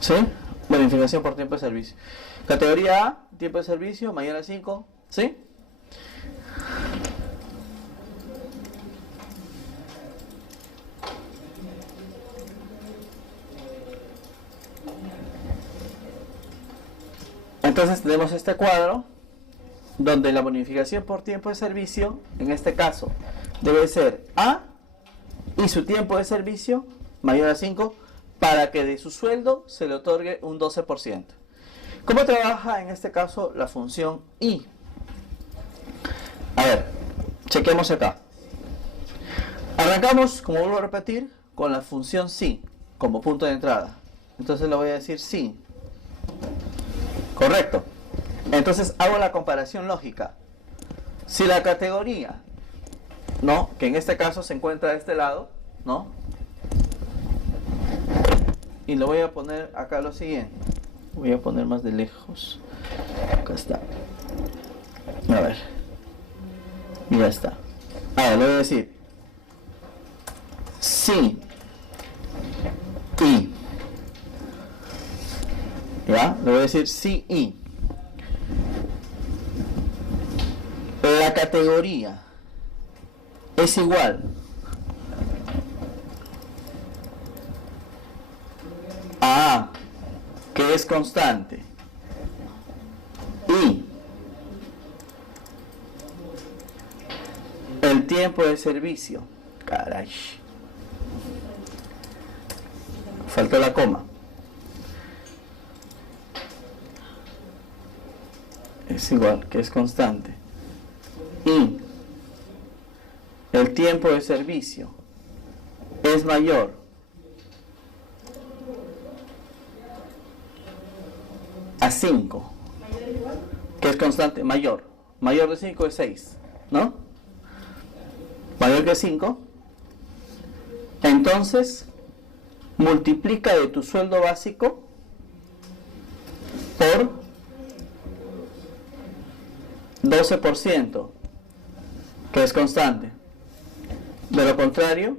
¿Sí? Bonificación por tiempo de servicio. Categoría A, tiempo de servicio mayor a 5. ¿Sí? Entonces tenemos este cuadro donde la bonificación por tiempo de servicio, en este caso, debe ser A y su tiempo de servicio mayor a 5 para que de su sueldo se le otorgue un 12%. ¿Cómo trabaja en este caso la función I? A ver, chequemos acá. Arrancamos, como vuelvo a repetir, con la función sí como punto de entrada. Entonces le voy a decir sí. Correcto. Entonces hago la comparación lógica. Si la categoría, ¿no?, que en este caso se encuentra de este lado, ¿no?, y le voy a poner acá lo siguiente. Voy a poner más de lejos. Acá está. A ver. Ya está. Ahora le voy a decir sí y. ¿Ya? Le voy a decir sí y. La categoría es igual a A, que es constante, y el tiempo de servicio, caray, faltó la coma, es igual, que es constante, y el tiempo de servicio es mayor a 5, que es constante, mayor de 5 es 6, ¿no? Mayor que 5, entonces multiplica de tu sueldo básico por 12%, que es constante. De lo contrario,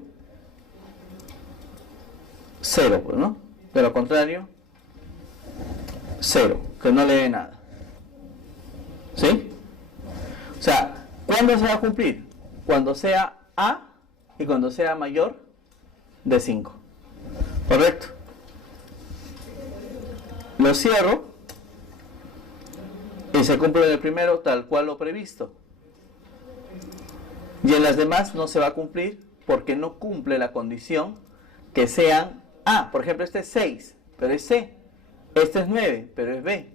0, pues, ¿no? De lo contrario, 0, que no le dé nada. ¿Sí? O sea, ¿cuándo se va a cumplir? Cuando sea A y cuando sea mayor de 5. ¿Correcto? Lo cierro y se cumple en el primero tal cual lo previsto. Y en las demás no se va a cumplir porque no cumple la condición que sean A. Por ejemplo, este es 6, pero es C. Este es 9, pero es B.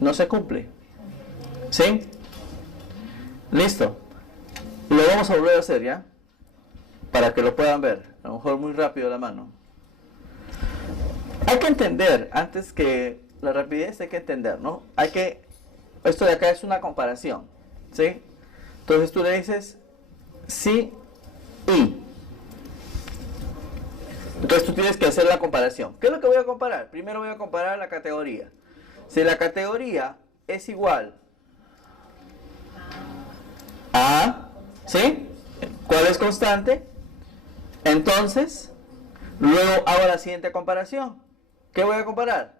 No se cumple. ¿Sí? Listo. Lo vamos a volver a hacer, ¿ya? Para que lo puedan ver. A lo mejor muy rápido la mano. Hay que entender, antes que la rapidez hay que entender, ¿no? Esto de acá es una comparación. ¿Sí? Entonces tú le dices sí y. Entonces tú tienes que hacer la comparación. ¿Qué es lo que voy a comparar? Primero voy a comparar la categoría. Si la categoría es igual a, ¿sí?, ¿cuál es constante? Entonces, luego hago la siguiente comparación. ¿Qué voy a comparar?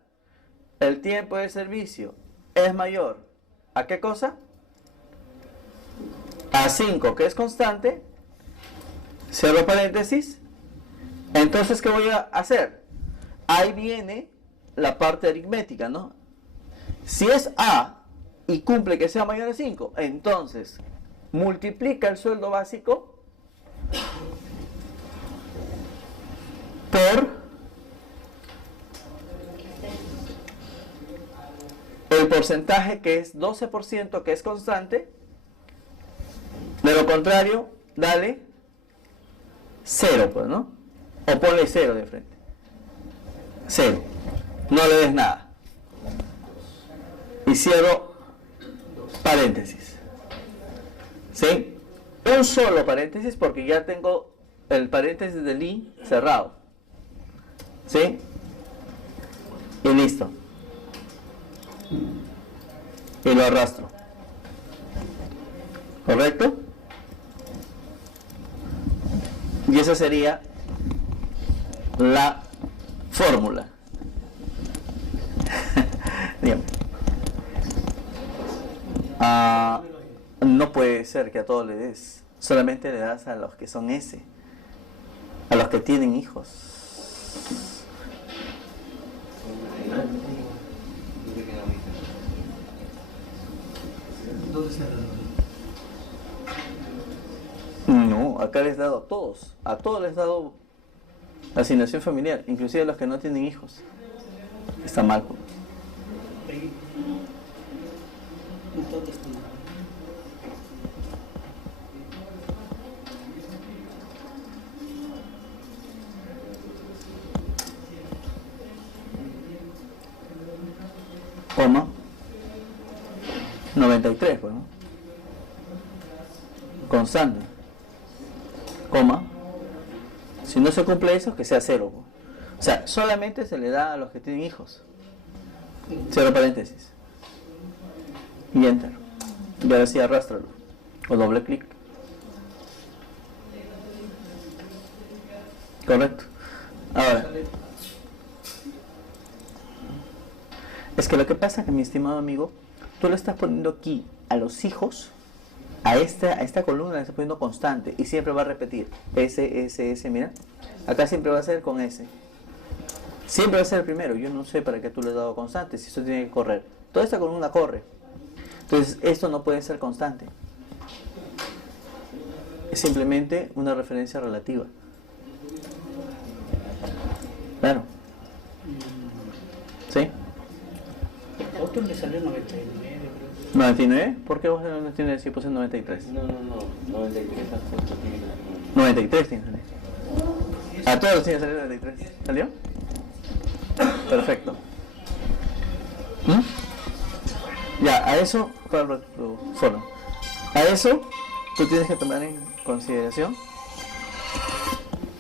El tiempo de servicio es mayor ¿a qué cosa? A 5, que es constante. Cierro paréntesis. Entonces, ¿qué voy a hacer? Ahí viene la parte aritmética, ¿no? Si es A y cumple que sea mayor a 5, entonces multiplica el sueldo básico por el porcentaje que es 12%, que es constante. De lo contrario, dale 0, pues, ¿no? O ponle 0 de frente. 0. No le des nada. Y cierro paréntesis. ¿Sí? Un solo paréntesis porque ya tengo el paréntesis del i cerrado. ¿Sí? Y listo. Y lo arrastro. ¿Correcto? Y esa sería la fórmula. Dígame. No puede ser que a todos le des. Solamente le das a los que son S. A los que tienen hijos. todos se han dado. No, acá les he dado a todos les he dado asignación familiar, inclusive a los que no tienen hijos. Está mal. Entonces, Coma 93, pues, ¿no? Constante, coma, si no se cumple eso, que sea 0, pues. O sea, solamente se le da a los que tienen hijos. Cierro paréntesis y enter, y ahora sí arrástralo o doble clic. Correcto. Ahora, es que lo que pasa es que, mi estimado amigo, tú le estás poniendo aquí a los hijos, a esta columna le estás poniendo constante y siempre va a repetir S, mira, acá siempre va a ser con S, siempre va a ser el primero. Yo no sé para qué tú le has dado constante si esto tiene que correr. Toda esta columna corre, entonces esto no puede ser constante, es simplemente una referencia relativa. Claro. ¿Sí? otro le salió 99, creo. ¿99? ¿Por qué vos no tienes si puse 93? No, 93 tampoco tiene nada. 93 tiene que salir. A todos los tiene que salir 93. ¿Salió? Perfecto. Ya, a eso, solo. A eso, tú tienes que tomar en consideración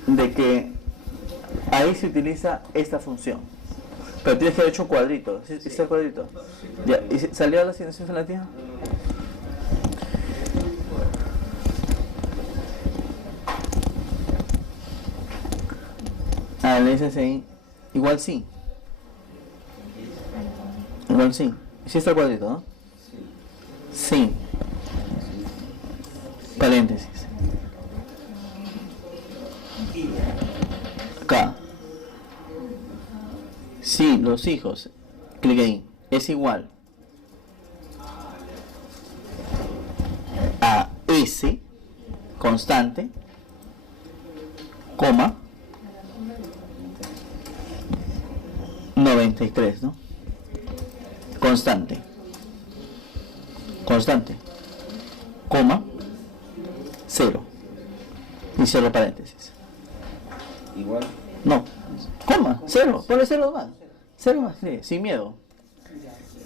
de que ahí se utiliza esta función. Pero tienes que haber hecho un cuadrito. ¿Sí? ¿Está el cuadrito? Ya. ¿Y salió la asignación relativa? Ah, le dices ahí. Igual sí. Igual sí. Sí está el cuadrito, ¿no? Sí. Paréntesis. Acá. Sí, los hijos. Clic ahí. Es igual a S constante, coma 93, ¿no? Constante, coma 0 y cierro paréntesis. Igual. No, coma, 0, ponle 0 más. 0 más, sí, sin miedo.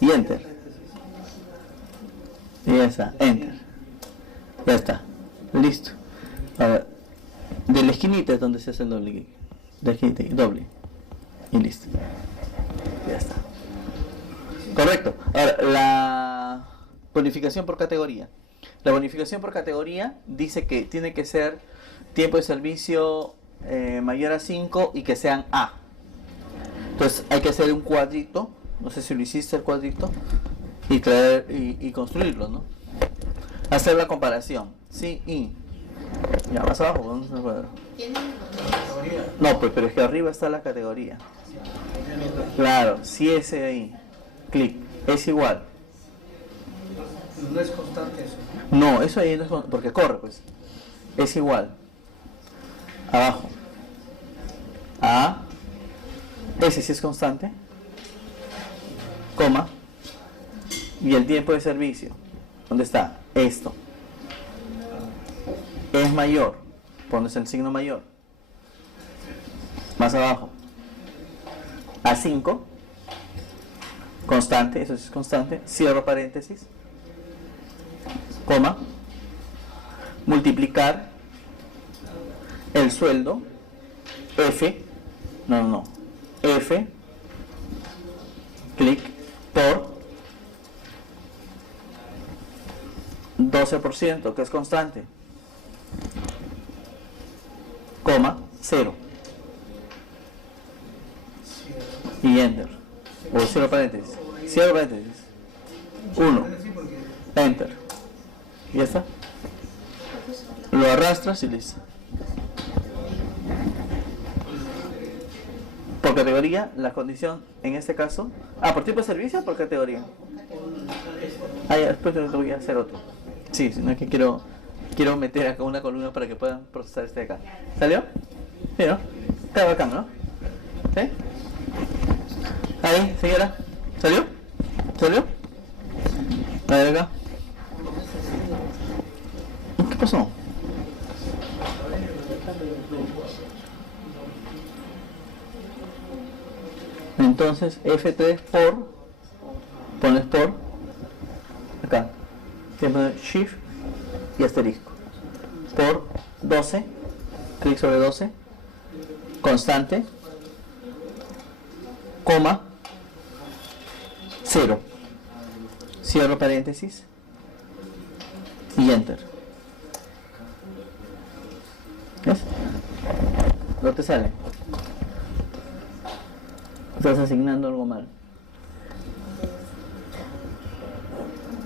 Y enter. Y ya está, enter. Ya está, listo. Ahora, de la esquinita es donde se hace el doble clic. De la esquinita, doble. Y listo. Ya está. Correcto. Ahora, la bonificación por categoría. La bonificación por categoría dice que tiene que ser tiempo de servicio mayor a 5 y que sean A. Entonces hay que hacer un cuadrito, no sé si lo hiciste el cuadrito, y traer y construirlo, ¿no? Hacer la comparación, sí y. Ya, más abajo, vamos a ver. No, pues, pero es que arriba está la categoría. Claro, si ese ahí, clic, es igual. No es constante eso. No, eso ahí no es porque corre, pues. Es igual. Abajo. A. Ese sí es constante. Coma. Y el tiempo de servicio. ¿Dónde está? Esto. Es mayor. Pones el signo mayor. Más abajo. A5. Constante. Eso sí es constante. Cierro paréntesis. Coma. Multiplicar el sueldo F, no, F, clic por 12%, que es constante, coma, 0, y enter, o cierro paréntesis, 1, enter, y ya está, lo arrastras y listo. Por categoría, la condición en este caso, por tipo de servicio o por categoría. Ah, ya, después te voy a hacer otro. Sí, sino que quiero meter acá una columna para que puedan procesar este de acá. ¿Salió? Sí, ¿no? Está bacán, ¿no? ¿Sí? Ahí, señora. ¿Salió? ¿Salió? A ver acá. ¿Qué pasó? Entonces F3 por, pones por acá, siempre shift y asterisco, por 12, clic sobre 12, constante, coma, 0, cierro paréntesis y enter. ¿Ves? No te sale. Estás asignando algo mal.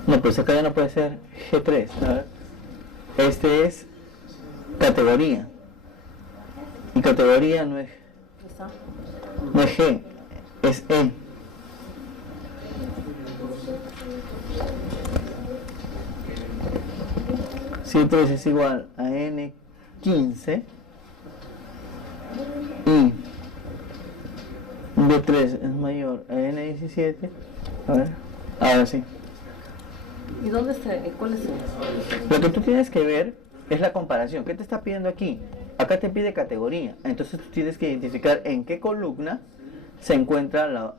No, pues acá ya no puede ser G3. A ver. Este es categoría. Y categoría no es G, es E. Si N3 es igual a N15 y B3 es mayor a N17, a ver, ahora sí. ¿Y dónde está? ¿Cuál es el? Lo que tú tienes que ver es la comparación. ¿Qué te está pidiendo aquí? Acá te pide categoría. Entonces tú tienes que identificar en qué columna se encuentra la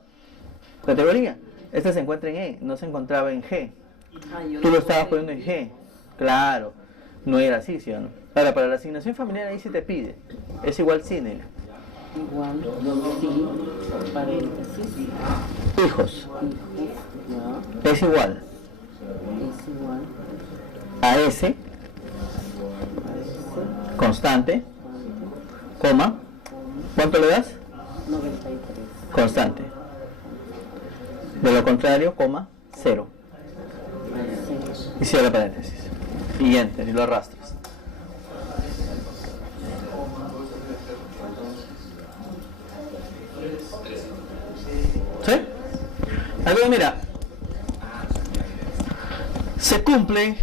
categoría. Esta se encuentra en E, no se encontraba en G. Tú lo estabas poniendo en G. Claro, no era así, ¿sí o no? Ahora, para la asignación familiar ahí sí te pide. Es igual cine. Igual, sí, paréntesis, Hijos. ya, Es igual es igual, a S, constante, coma. ¿Cuánto le das? 93. Constante. De lo contrario, coma, 0. Y cierra paréntesis. Y enter, y lo arrastras. ¿Sí? Ahí mira. Se cumple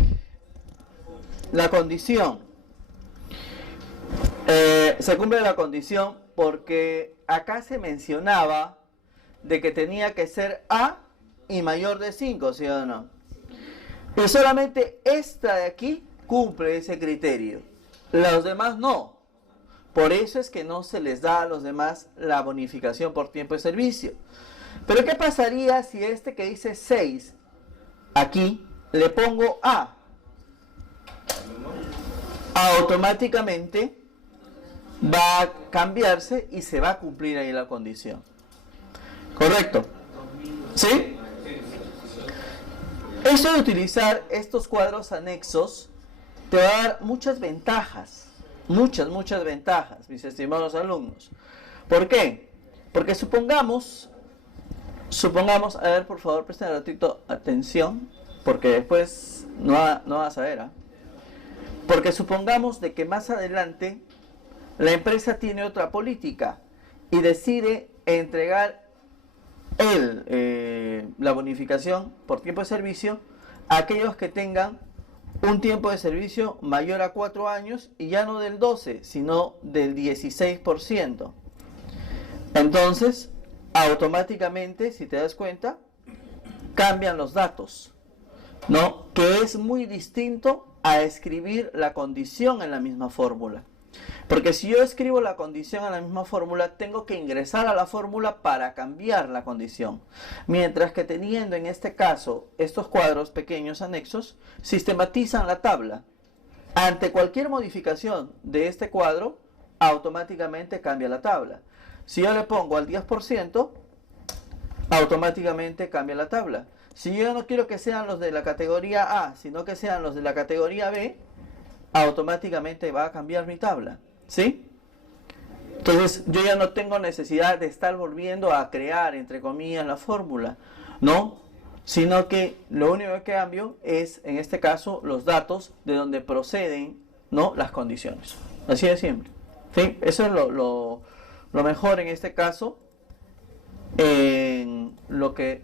la condición. Se cumple la condición porque acá se mencionaba de que tenía que ser A y mayor de 5, ¿sí o no? Y solamente esta de aquí cumple ese criterio. Los demás no. Por eso es que no se les da a los demás la bonificación por tiempo de servicio. Pero ¿qué pasaría si este que dice 6, aquí, le pongo A? Automáticamente va a cambiarse y se va a cumplir ahí la condición. ¿Correcto? ¿Sí? Eso de utilizar estos cuadros anexos te va a dar muchas ventajas. Muchas ventajas, mis estimados alumnos. ¿Por qué? Porque supongamos, a ver, por favor, presten un ratito atención, porque después no vas a ver, ¿eh? Porque supongamos de que más adelante la empresa tiene otra política y decide entregar la bonificación por tiempo de servicio a aquellos que tengan un tiempo de servicio mayor a 4 años y ya no del 12, sino del 16%. Entonces, automáticamente, si te das cuenta, cambian los datos, ¿no? Que es muy distinto a escribir la condición en la misma fórmula. Porque si yo escribo la condición en la misma fórmula, tengo que ingresar a la fórmula para cambiar la condición. Mientras que teniendo en este caso estos cuadros pequeños anexos, sistematizan la tabla. Ante cualquier modificación de este cuadro, automáticamente cambia la tabla. Si yo le pongo al 10%, automáticamente cambia la tabla. Si yo no quiero que sean los de la categoría A, sino que sean los de la categoría B, automáticamente va a cambiar mi tabla. ¿Sí? Entonces yo ya no tengo necesidad de estar volviendo a crear, entre comillas, la fórmula, ¿no? Sino que lo único que cambio es, en este caso, los datos de donde proceden, ¿no?, las condiciones. Así de simple. ¿Sí? Eso es lo mejor en este caso, en lo que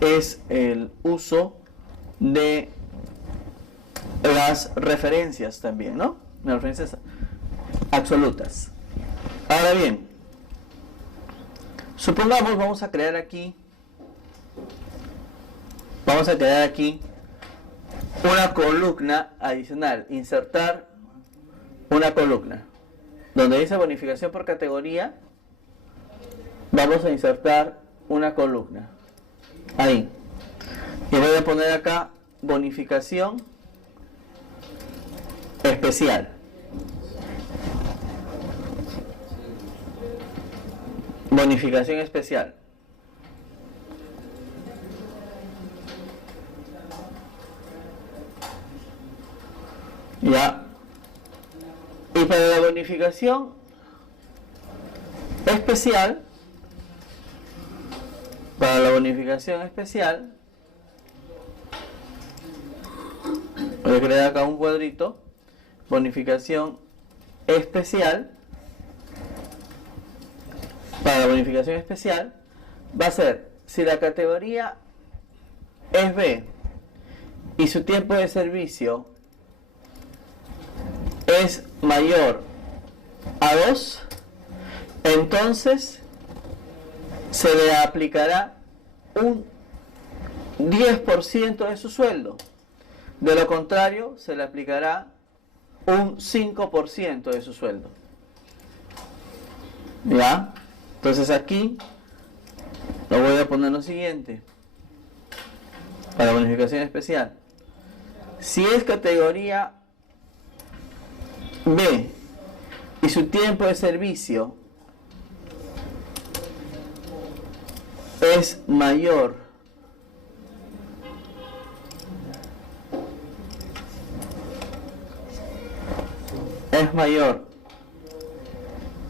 es el uso de las referencias también, ¿no? Las referencias absolutas. Ahora bien, supongamos vamos a crear aquí una columna adicional, insertar una columna donde dice bonificación por categoría. Vamos a insertar una columna ahí y voy a poner acá bonificación especial. Bonificación especial. Ya. Y para la bonificación especial, voy a crear acá un cuadrito. Bonificación especial. Para la bonificación especial va a ser si la categoría es B y su tiempo de servicio es mayor a 2, entonces se le aplicará un 10% de su sueldo. De lo contrario, se le aplicará un 5% de su sueldo. ¿Ya? Entonces aquí lo voy a poner lo siguiente. Para bonificación especial. Si es categoría B y su tiempo de servicio es mayor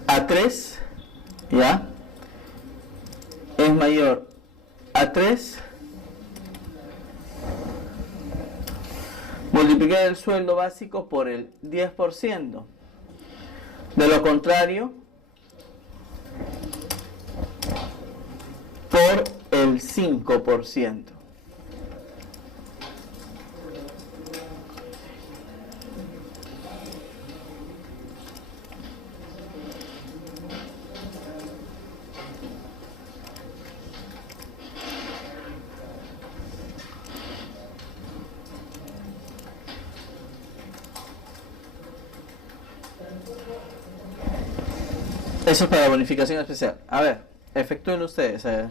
a 3, ¿ya? Es mayor a 3, multiplicar el sueldo básico por el 10%. De lo contrario, por el 5%. Eso es para bonificación especial. A ver, efectúen ustedes, a ver.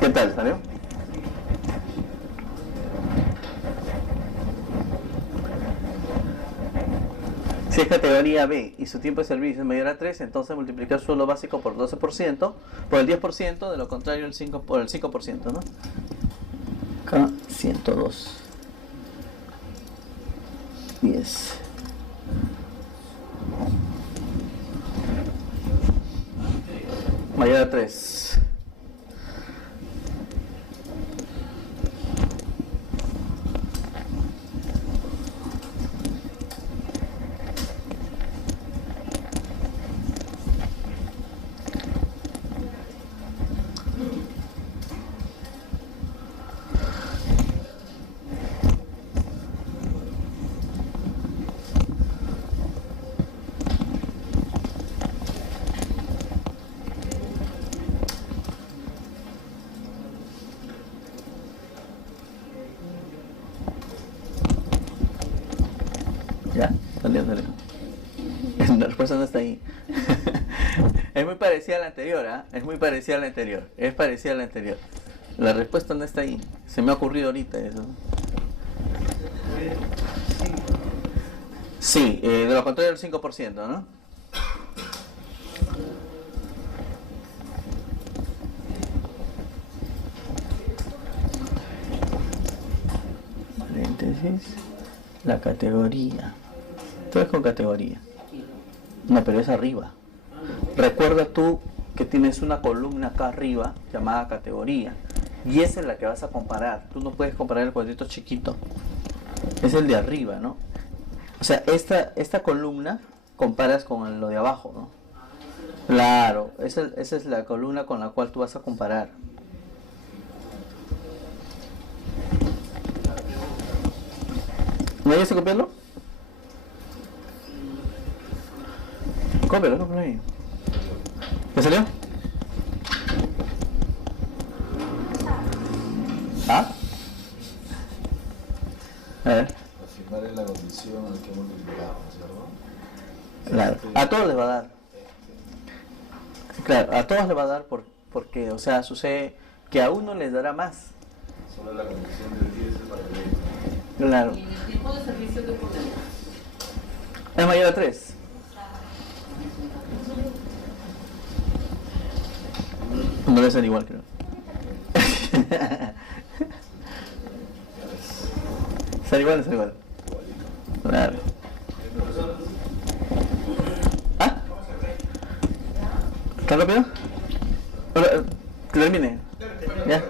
¿Qué tal? ¿Salió? Si es categoría B y su tiempo de servicio es mayor a 3, entonces multiplicar su sueldo básico por 12%, por el 10%, de lo contrario por el 5%, ¿no? Acá 102. 10. Mayor a 3. Ya, salió. La respuesta no está ahí. Es muy parecida a la anterior, ¿ah? Es parecida a la anterior. La respuesta no está ahí. Se me ha ocurrido ahorita eso. Sí, de lo contrario el 5%, ¿no? Paréntesis. La categoría. Todo es con categoría. No, pero es arriba. Recuerda tú que tienes una columna acá arriba llamada categoría. Y esa es la que vas a comparar. Tú no puedes comparar el cuadrito chiquito. Es el de arriba, ¿no? O sea, esta columna comparas con lo de abajo, ¿no? Claro, esa es la columna con la cual tú vas a comparar. ¿No hayas que copiarlo? Cópialo ahí. ¿Te salió? ¿Ah? A ver. Afirmar en la condición al que hemos multiplicado, ¿cierto? Claro, a todos les va a dar. Claro, a todos les va a dar porque, o sea, sucede que a uno les dará más. Solo la condición del 10 es para el Claro. ¿Y el tiempo de servicio que ponemos? Es mayor a 3. No debe ser igual, creo. Ser igual, ser igual. Claro. ¿Ah? ¿Está rápido? Ahora, que termine. ¿Ya?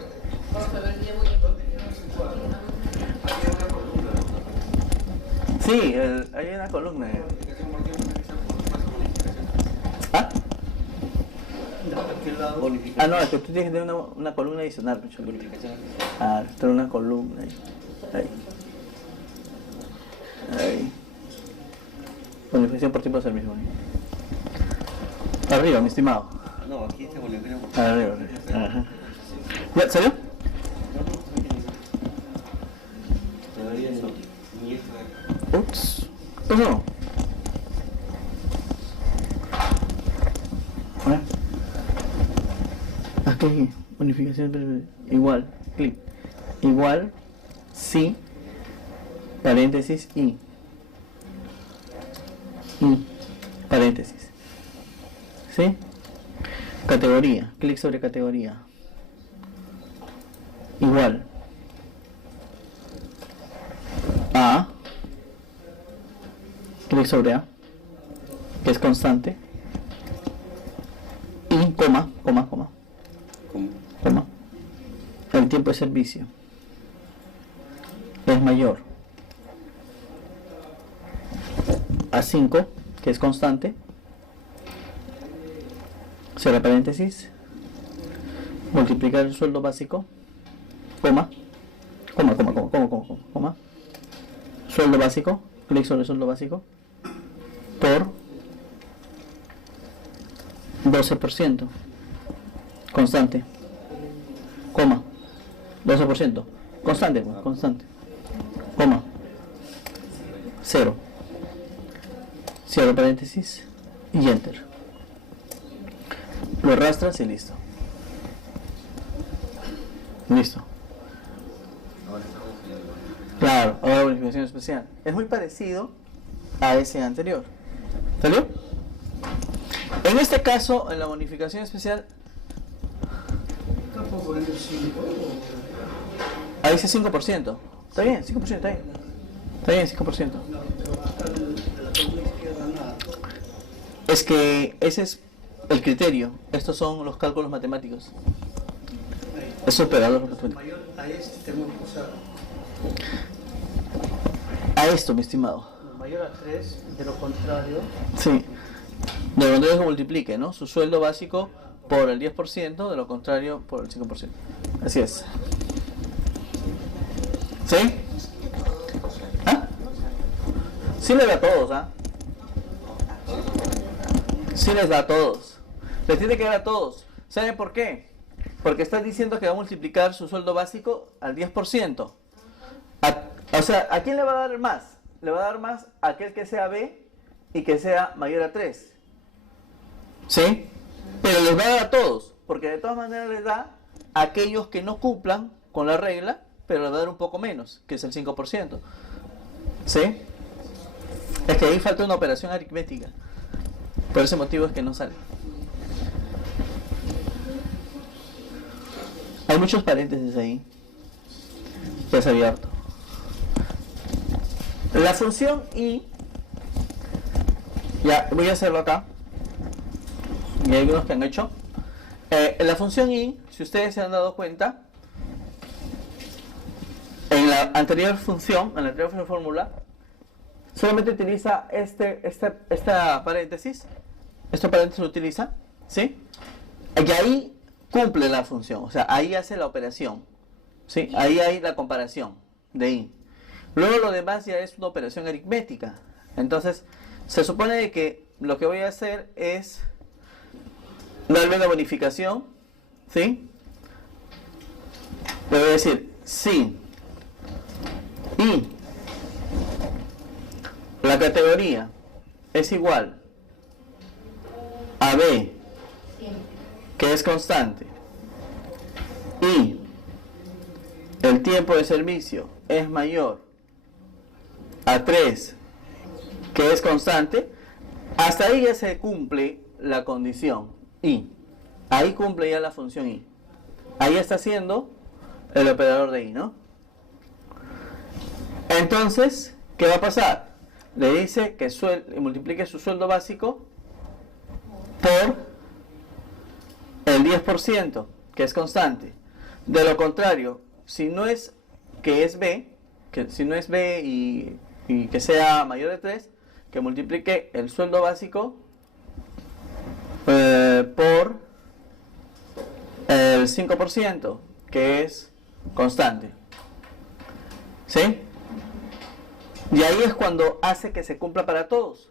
Sí, hay una columna. ¿Ah? Ah, no, es que tú tienes que tener una columna adicional. Ah, tener una columna ahí. Ahí. Bonificación por tipo de servicio. Arriba, mi estimado. No, aquí está bonificación. Arriba. Ajá. ¿Ya? ¿Salió? Todavía no. Ni esto de acá. Ups. ¿Qué pasó? Aquí, bonificación igual, clic. Igual, sí, paréntesis, y. Paréntesis. ¿Sí? Categoría, clic sobre categoría. Igual. A. Clic sobre A, que es constante. Y, coma. El tiempo de servicio es mayor a 5, que es constante. Cierra paréntesis. Multiplicar el sueldo básico, coma. Sueldo básico, clic sobre sueldo básico, por 12%. Constante, coma, 12%. Constante, coma, 0. Cierro paréntesis y enter. Lo arrastras y listo. Listo. Claro, ahora bonificación especial. Es muy parecido a ese anterior. ¿Salió? En este caso, en la bonificación especial, ¿Tampoco poner el 5? ahí dice 5%. Está bien, 5%, está bien. Está bien, 5%. Es que ese es el criterio. Estos son los cálculos matemáticos. Es operador matemático. Mayor a este tengo que usar A esto, mi estimado. mayor a 3, de lo contrario. Sí. De lo contrario que multiplique, ¿no? Su sueldo básico por el 10%, de lo contrario por el 5%. Así es. ¿Sí? ¿Ah? Sí les da a todos, ¿ah? Sí les da a todos. Les tiene que dar a todos. ¿Saben por qué? Porque está diciendo que va a multiplicar su sueldo básico al 10%. O sea, ¿a quién le va a dar más? Le va a dar más a aquel que sea B y que sea mayor a 3. ¿Sí? Pero les va a dar a todos, porque de todas maneras les da a aquellos que no cumplan con la regla, pero le va a dar un poco menos, que es el 5%. ¿Sí? Es que ahí falta una operación aritmética. Por ese motivo es que no sale. Hay muchos paréntesis ahí. Ya se ha abierto. La función y, ya voy a hacerlo acá. Y hay algunos que han hecho. La función y, si ustedes se han dado cuenta, en la anterior función, en la anterior fórmula, solamente utiliza esta paréntesis. Este paréntesis lo utiliza, ¿sí? Y ahí cumple la función, o sea, ahí hace la operación, ¿sí? Ahí hay la comparación de y. Luego lo demás ya es una operación aritmética. Entonces, se supone que lo que voy a hacer es darle una bonificación, ¿sí? Le voy a decir, si y la categoría es igual a B, que es constante, y el tiempo de servicio es mayor a 3, que es constante, hasta ahí ya se cumple la condición y. Ahí cumple ya la función y. Ahí está haciendo el operador de y, ¿no? Entonces, ¿qué va a pasar? Le dice que multiplique su sueldo básico por el 10%, que es constante. De lo contrario, si no es que es B, si no es B y que sea mayor de 3, que multiplique el sueldo básico por el 5%, que es constante. ¿Sí? Y ahí es cuando hace que se cumpla para todos.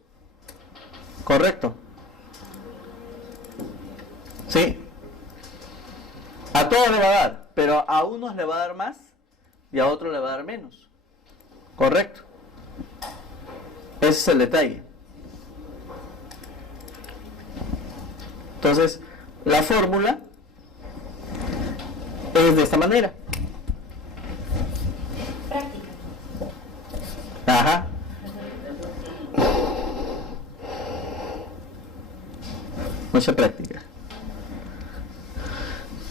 ¿Correcto? ¿Sí? A todos le va a dar, pero a unos le va a dar más y a otros le va a dar menos. ¿Correcto? Ese es el detalle. Entonces, la fórmula es de esta manera. Práctica. Ajá. Mucha práctica.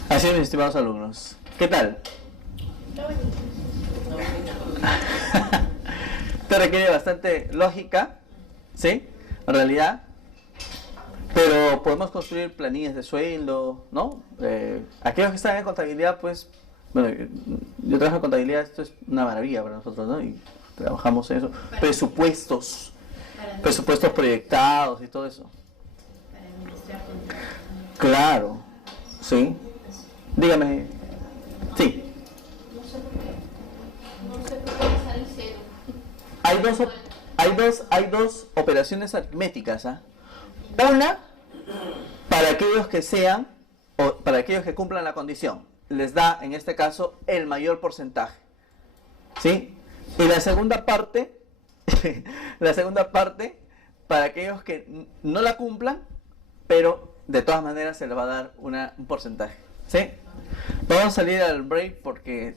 Así es, mis estimados alumnos. ¿Qué tal? Esto requiere bastante lógica, ¿sí? En realidad. Pero podemos construir planillas de sueldo, ¿no? Aquellos que están en contabilidad, pues, bueno, yo trabajo en contabilidad, esto es una maravilla para nosotros, ¿no? Y trabajamos en eso. Presupuestos proyectados y todo eso. Para administrar contratos. Claro, sí. Dígame. Sí. No sé por qué. No sé por qué sale cero. Hay dos operaciones aritméticas, ¿ah? Una, para aquellos que sean, o para aquellos que cumplan la condición, les da, en este caso, el mayor porcentaje. ¿Sí? Y la segunda parte, para aquellos que no la cumplan, pero de todas maneras se les va a dar un porcentaje. ¿Sí? Vamos a salir al break porque